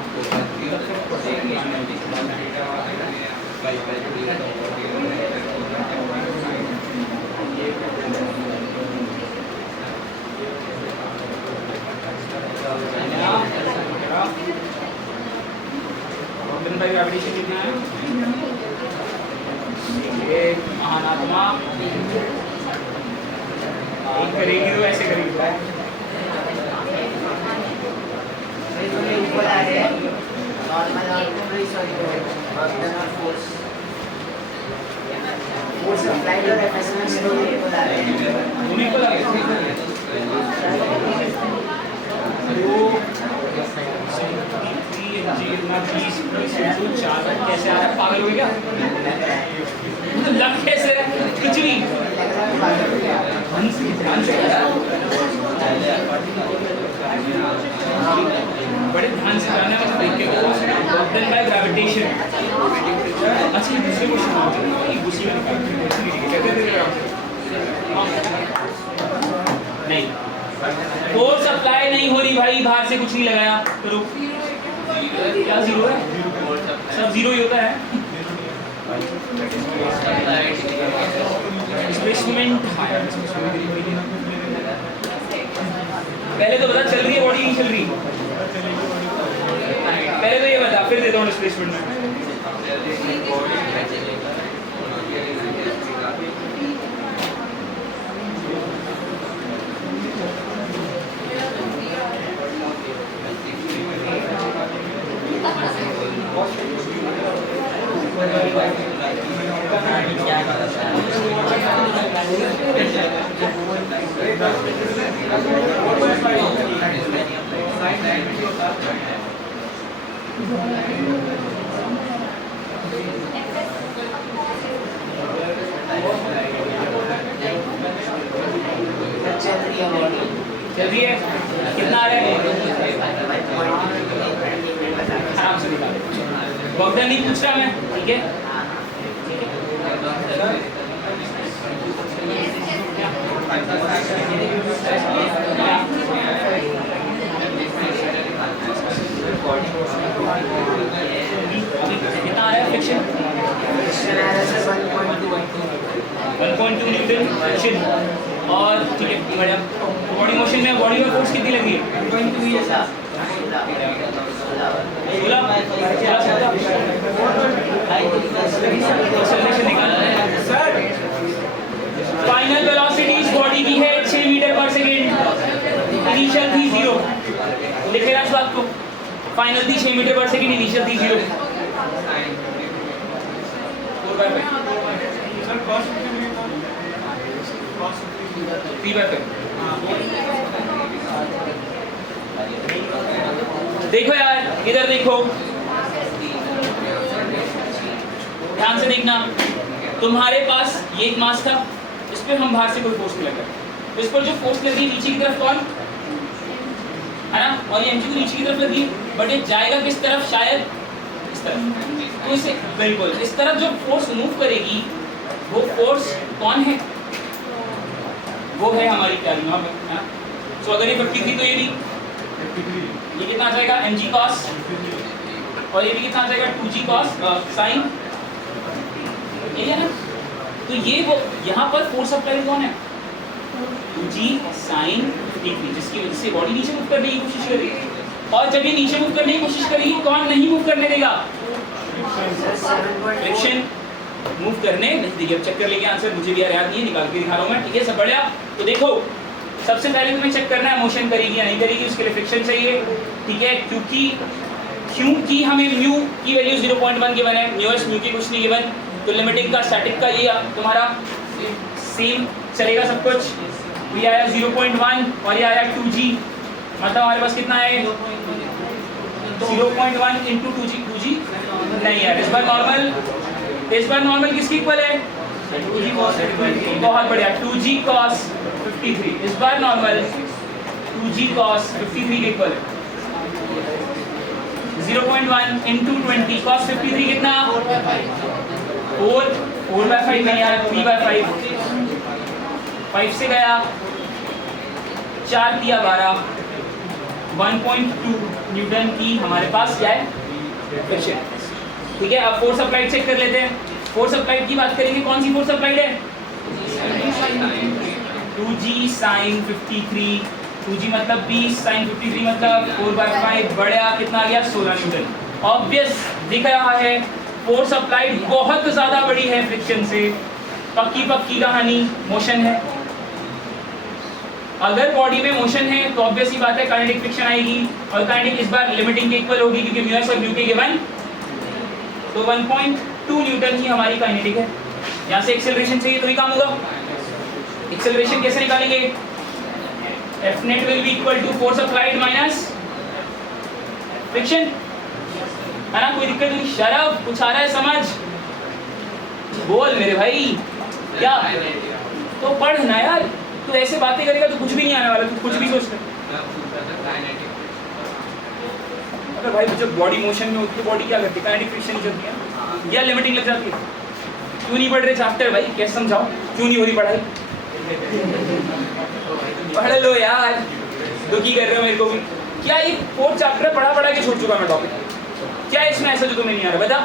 भाई ग्रेविटेशन कितना है? ये महानात्मा एक करेगी तो ऐसे करेगी, ऊपर आ रहे हैं नॉर्मल और फोर्स फोर्स अप्लाइड और एफएसएस को ऊपर आ रहे हैं उन्हीं को लगे कैसे आ रहा है, पागल हो गया तो लग कैसे रहा है? कुछ भी बड़े ध्यान से करना है, देख के देन बाय ग्रेविटेशन। अच्छा ये दूसरे क्वेश्चन ये दूसरी नहीं, फोर्स अप्लाई नहीं हो रही भाई, बाहर से कुछ नहीं लगाया तो रुक, क्या जीरो है? सब जीरो ही होता है। डिस्प्लेसमेंट पहले तो बता, चल रही है बॉडी नहीं चल रही? पहले तो ये बता, फिर देता हूँ डिस्प्लेसमेंट में। चल रही है, कितना आ रहा है? आराम से निकाल, बॉक्डर नहीं पूछ रहा मैं, ठीक है? कितना आ रहा है फ्रिक्शन? 1.2 Newton friction. और ठीक है, बढ़िया। बॉडी मोशन में बॉडी में फोर्स कितनी लगी है? 16। फाइनल वेलोसिटी इस बॉडी की है 6 मीटर पर सेकेंड, इनिशियल थी 0। लिखेगा इस बात को, फाइनल थी 6 मीटर पर सेकेंड, इनिशियल थी 0। 3/5। देखो यार, इधर देखो, ध्यान से देखना। तुम्हारे पास ये एक मास था, इस पर हम बाहर से कोई फोर्स नहीं लगा, तो इस पर जो फोर्स लगी नीचे की तरफ कौन है ना, और ये एमजी को नीचे की तरफ लगी, बट ये जाएगा किस तरफ? शायद इस तरफ। तो इसे बिल्कुल इस तरफ जो फोर्स मूव करेगी वो फोर्स कौन है? वो है हमारी प्यारी वहाँ पे, है ना। सो अगर ये 53 तो ये भी, ये कितना आ जाएगा? mg cos, और ये भी कितना आ जाएगा? 2g cos sin, यही है ना। तो ये वो यहाँ पर फोर्स अप्लाई कौन है? 2g sin 53, जिसकी वजह से बॉडी नीचे मूव करने की कोशिश करेगी, और जब ये नीचे मूव करने की कोशिश करेगी कौन नहीं मूव करने देगा? फ्रिक्शन मूव करने नहीं देगी। अब चेक कर लेंगे आंसर, मुझे भी याद नहीं है, निकाल के दिखा रहा हूँ मैं, ठीक है, सब बढ़िया। तो देखो सबसे पहले तुम्हें चेक करना है मोशन करेगी या नहीं करेगी, उसके लिए फ्रिक्शन चाहिए, ठीक है। क्योंकि हमें म्यू की वैल्यू 0.1 गिवन है, म्यूएस म्यू की कुछ नहीं गिवन, तो लिमिटिंग का स्टैटिक का ये तुम्हारा सेम चलेगा सब कुछ। ये आया 0.1 और ये आया 2g, मतलब हमारे पास कितना है? 0.1 इंटू 2g नहीं यार, इस बार नॉर्मल किसकी इक्वल है? 2g cos, बहुत बढ़िया, 2g cos 53। इस बार नॉर्मल 2g cos 53 के इक्वल है। 0.1 into 20 cos 53 कितना 4/5 नहीं यार 3/5 5 से गया 4 दिया 12 1.2 न्यूटन की हमारे पास क्या है फ्रिक्शन। ठीक है, अब फोर्स अप्लाइड चेक कर लेते हैं। फोर्स अप्लाइड की बात करेंगे, कौन सी फोर्स अप्लाइड है 2g sin 53 2g मतलब 20 sin 53 मतलब 4/5 बढ़िया कितना आ गया 16 न्यूटन। ऑब्वियस दिख रहा है फोर्स अप्लाइड बहुत ज़्यादा बड़ी है फ्रिक्शन से, पक्की कहानी मोशन है। अगर बॉडी में मोशन है तो ऑब्वियस ही बात है काइनेटिक फ्रिक्शन आएगी, और काइनेटिक इस बार लिमिटिंग के इक्वल होगी क्योंकि म्यू एस और म्यू के गिवन, तो 1.2 न्यूटन ही हमारी काइनेटिक है। यहाँ से एक्सेलरेशन चाहिए तो ही काम होगा। एक्सेलरेशन कैसे निकालेंगे, F net will be equal to force applied minus friction, है ना? कोई दिक्कत नहीं? शराब कुछ आ रहा है समझ, बोल मेरे भाई क्या, तो पढ़ ना यार, तू ऐसे बातें करेगा तो कुछ भी नहीं आने वाला, तू कुछ भी सोच ले। अगर भाई जब बॉडी मोशन में होती है बॉडी क्या करती है, काइनेटिक फ्रिक्शन ही चलती है या लिमिटिंग लग जाती है। क्यों नहीं पढ़ रहे चैप्टर भाई, कैसे समझाओ, क्यों नहीं हो रही पढ़ाई? पढ़ लो यार, दुखी कर रहे हो मेरे को भी। क्या ये 4 चैप्टर पढ़ा के छोड़ चुका मैं टॉपिक, क्या है इसमें ऐसा जो तुम्हें नहीं आ रहा, बता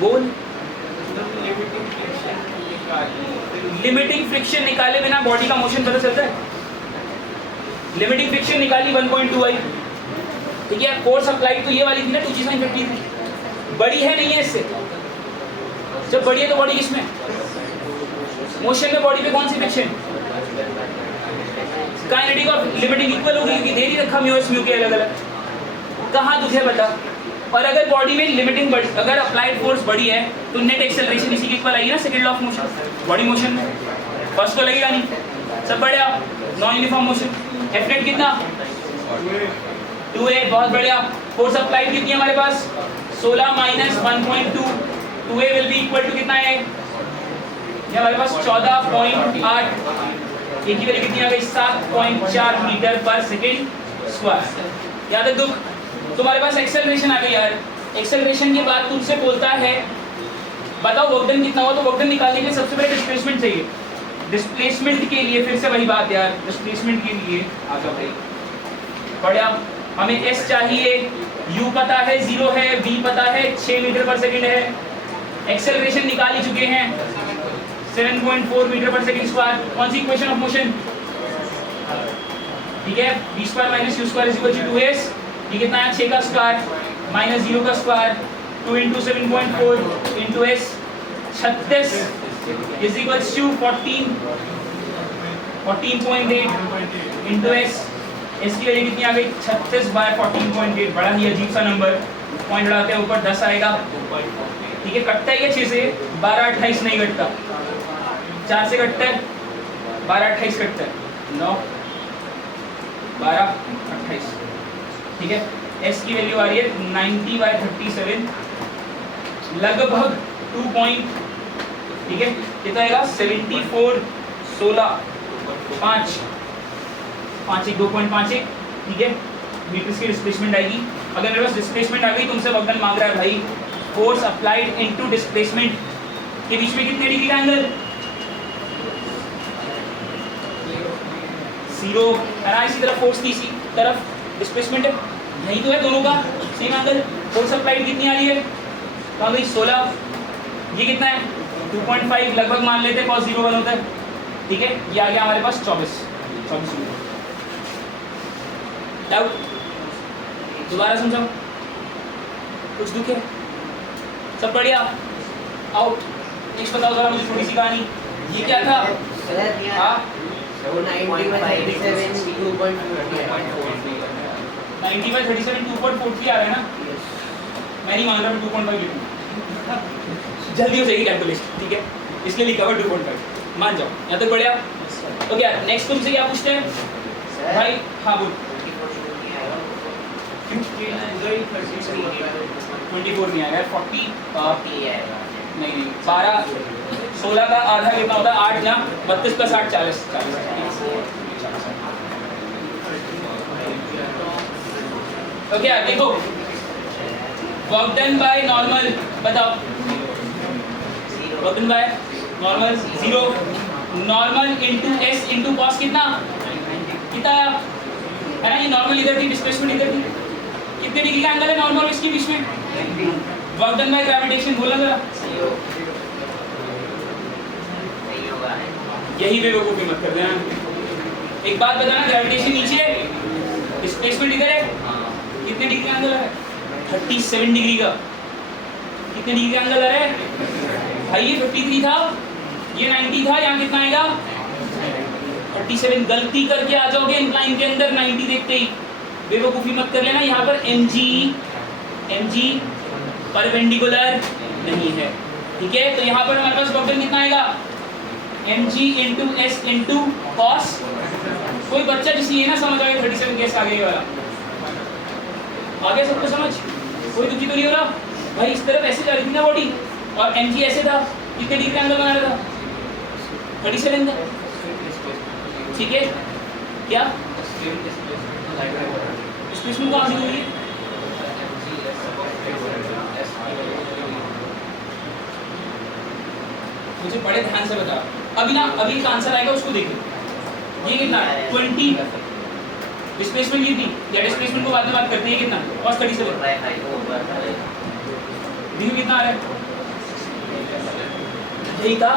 बोल। लिमिटिंग फ्रिक्शन निकाले बिना बॉडी का मोशन पता चलता है। लिमिटिंग फ्रिक्शन निकाली 1.2 आई, ठीक है। फोर्स अप्लाइड तो ये वाली थी ना 2g sin 53, बड़ी है नहीं है इससे, जब बड़ी है तो बॉडी किसमें मोशन में, बॉडी पे कौन सी फ्रिक्शन, काइनेटिक और लिमिटिंग इक्वल होगी क्योंकि दे ही रखा म्यू एस म्यू के अलग अलग, कहाँ तुझे बता। और अगर बॉडी में लिमिटिंग बड़ी, अगर अप्लाइड फोर्स बड़ी है तो नेट एक्सेलरेशन इसी के इक्वल आएगी ना, second law of motion body motion में, फर्स्ट तो लगेगा नहीं, सब बढ़िया non uniform motion. F net कितना 2a, बहुत बढ़िया। फोर्स अप्लाइड कितनी है हमारे पास 16 minus 1.2, 2a will be equal to कितना है, ये हमारे पास 14.8, एक की वैल्यू कितनी आ गई 7.4 मीटर पर सेकेंड स्क्वायर। याद है दुख, तुम्हारे पास एक्सेलरेशन आ गई यार। एक्सेलरेशन के बाद तुमसे बोलता है बताओ वर्कडन कितना हुआ, तो वर्कडन निकालने के लिए सबसे पहले डिस्प्लेसमेंट चाहिए। डिस्प्लेसमेंट के लिए फिर से वही बात यार, डिस्प्लेसमेंट के लिए आ जाओ भाई, बढ़िया। हमें s चाहिए, u पता है 0 है, v पता है 6 मीटर पर सेकेंड है, एक्सेलरेशन निकाल ही चुके हैं 7.4 मीटर पर सेकेंड स्क्वायर। कौन सी इक्वेशन ऑफ मोशन, ठीक है, v square minus u square is equal to 2s, ये कितना है 6 का स्क्वायर माइनस 0 का square, 2 into 7.4 into s 36 is equal to 14.8 into s की वैल्यू कितनी आ गई 36/14.8, बड़ा ही अजीब सा नंबर, पॉइंट लगाते हैं ऊपर 10 आएगा, ठीक है। कटता है ये 6 से 12 28 नहीं कटता, 4 से कटता है 12 28 कटता है 9 12 28, ठीक है। s की वैल्यू आ रही है 90/37 लगभग 2 पॉइंट, ठीक है, कितना आएगा 74 16 5 1 2.51, ठीक है, मीटर्स की डिस्प्लेसमेंट आएगी। अगर मेरे पास डिस्प्लेसमेंट आ गई, तुमसे वर्कडन मांग रहा है भाई फोर्स अप्लाइड इनटू डिस्प्लेसमेंट के बीच में कितने डिग्री का एंगल 0 है ना, इसी तरफ फोर्स की इसी तरफ डिस्प्लेसमेंट है, यही तो है दोनों का सेम एंगल। फोर्स अप्लाइड कितनी आ रही है तो आ गई 16, ये कितना है 2.5 लगभग मान लेते हैं, cos 0 1 होता है, ठीक है। ये आ गया हमारे पास 24 मीटर। डाउट दोबारा समझाओ, कुछ दुख है, सब बढ़िया, आउट। नेक्स्ट बताओ जरा मुझे थोड़ी सी कहानी, ये क्या था, हाँ 90/37 2.43 आ रहा है ना, मैं नहीं मांग रहा, मैं 2.5 लिखूँ जल्दी हो जाएगी कैलकुलेशन, ठीक है, इसलिए लिखा हुआ 2.5, मान जाओ यहाँ तक बढ़िया। ओके, नेक्स्ट तुमसे क्या पूछते हैं भाई, हाँ बोल 24 नहीं आएगा, 40 नहीं 12 16 का आधा कितना होता है 8 ना, 32 + 8 40 ओके यार देखो, वर्क डन बाय नॉर्मल बताओ, work done by normal 0, normal into S into cos कितना कितना आया है ना, ये नॉर्मल इधर थी, डिस्प्लेसमेंट इधर थी, कितने डिग्री का एंगल है नॉर्मल और इसके बीच में, वर्क डन बाय ग्रेविटेशन बोला जरा, यही बेवकूफी मत कर देना। एक बात बताना, ग्रेविटेशन नीचे है, डिस्प्लेसमेंट इधर है, कितने डिग्री का एंगल है, 37 डिग्री का, कितने डिग्री का एंगल है भाई, ये 53 था, ये 90 था, यहाँ कितना आएगा 37, गलती करके आ जाओगे इंक्लाइन के अंदर 90 देखते ही, बेवकूफी मत कर लेना। यहाँ पर mg परपेंडिकुलर नहीं है, ठीक है, तो यहाँ पर हमारे पास वर्क डन कितना आएगा mg into S into cos, कोई बच्चा जिसे ये ना समझ आए 37 केस आगे वाला, आगे सबको समझ, कोई दुखी तो नहीं हो रहा भाई, इस तरफ ऐसे जा रही थी ना बॉडी और mg ऐसे था, कितने डिग्री का एंगल बना रहा था 37 का, ठीक है, क्या डिस्प्लेसमेंट कहाँ से हुई है, मुझे बड़े ध्यान से बता, अभी ना अभी एक आंसर आएगा उसको देखो, ये कितना 20 डिस्प्लेसमेंट कितनी, या डिस्प्लेसमेंट को बाद में बात करते हैं, कितना और 37 देखो कितना आ रहा है, यही था,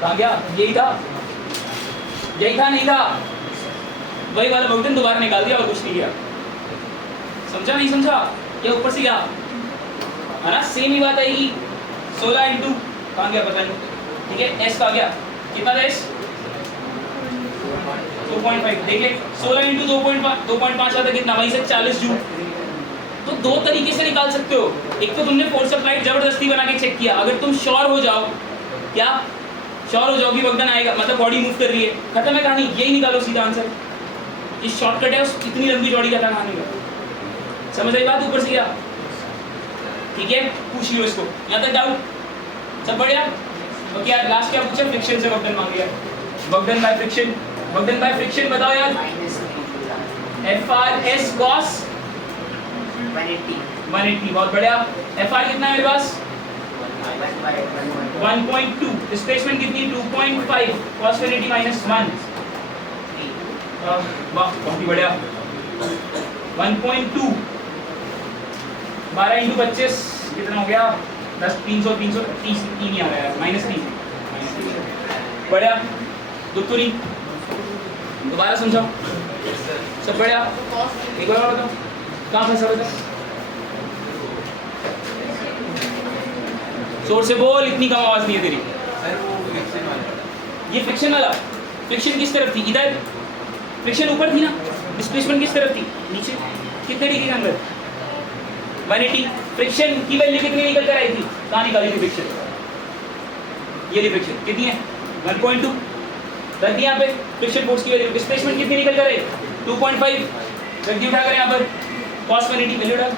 कहाँ गया, यही था नहीं था, वही वाला वर्क डन दोबारा निकाल दिया और कुछ नहीं किया, समझा नहीं समझा, क्या ऊपर से गया है ना, सेम ही बात आएगी, 16 इंटू कहाँ गया पता नहीं, ठीक है, एस का गया कितना था एस 2.5, देखिए 16 इंटू 2.5 आता कितना, वहीं से 40 जूल, तो दो तरीके से निकाल सकते हो, एक तो तुमने फोर्स अप्लाइड जबरदस्ती बना के चेक किया, अगर तुम श्योर हो जाओ, क्या श्योर हो जाओ कि वर्क डन आएगा, मतलब बॉडी मूव कर रही है, खत्म है कहानी, यही निकालो सीधा आंसर, ये शॉर्टकट है उस इतनी लंबी जोड़ी का कहानी का, समझ आई बात, ऊपर से क्या, ठीक है, पूछ लियो इसको, यहाँ तक डाउट सब बढ़िया, ओके यार, लास्ट क्या पूछा, फ्रिक्शन से वर्क डन मांग लिया, work done by friction, work done by friction बताओ यार, FR S cos 180, बहुत बढ़िया, FR कितना है मेरे पास 1.2, डिस्प्लेसमेंट कितनी 2.5, cos 180 माइनस 1, वाह बहुत ही बढ़िया, 1.2 12 इंटू 25 कितना हो गया 10, 330 3 ही आ रहा है, -3, बढ़िया, दुख तो नहीं, दोबारा समझाओ, सब बढ़िया, एक बार और बताओ कहाँ फंसा बता, जोर से बोल, इतनी कम आवाज नहीं है तेरी, ये फ्रिक्शन वाला, फ्रिक्शन किस तरफ थी, इधर फ्रिक्शन ऊपर थी ना, डिस्प्लेसमेंट किस तरफ थी, नीचे, कितने डिग्री के अंदर 180, फ्रिक्शन की वैल्यू कितनी निकल कर आई थी, कहाँ निकाली थी फ्रिक्शन, ये फ्रिक्शन कितनी है 1.2, रख दी यहाँ पे फ्रिक्शन फोर्स की वैल्यू, डिस्प्लेसमेंट कितनी निकल कर आई 2.5, रख दी उठाकर यहाँ पर cos 180 वैल्यू डाल,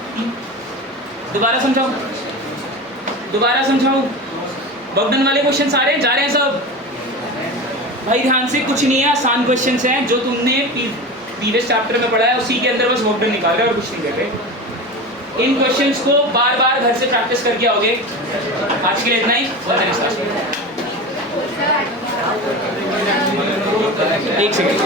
दोबारा समझाऊं, वर्क डन वाले क्वेश्चन सारे जा रहे हैं सब भाई, ध्यान से, कुछ नहीं है, आसान क्वेश्चंस हैं जो तुमने प्रीवियस चैप्टर में पढ़ा है, उसी के अंदर बस वर्क डन निकाल रहे और कुछ नहीं कर रहे, इन क्वेश्चंस को बार बार घर से प्रैक्टिस करके आओगे, आज के लिए इतना ही, एक सेकंड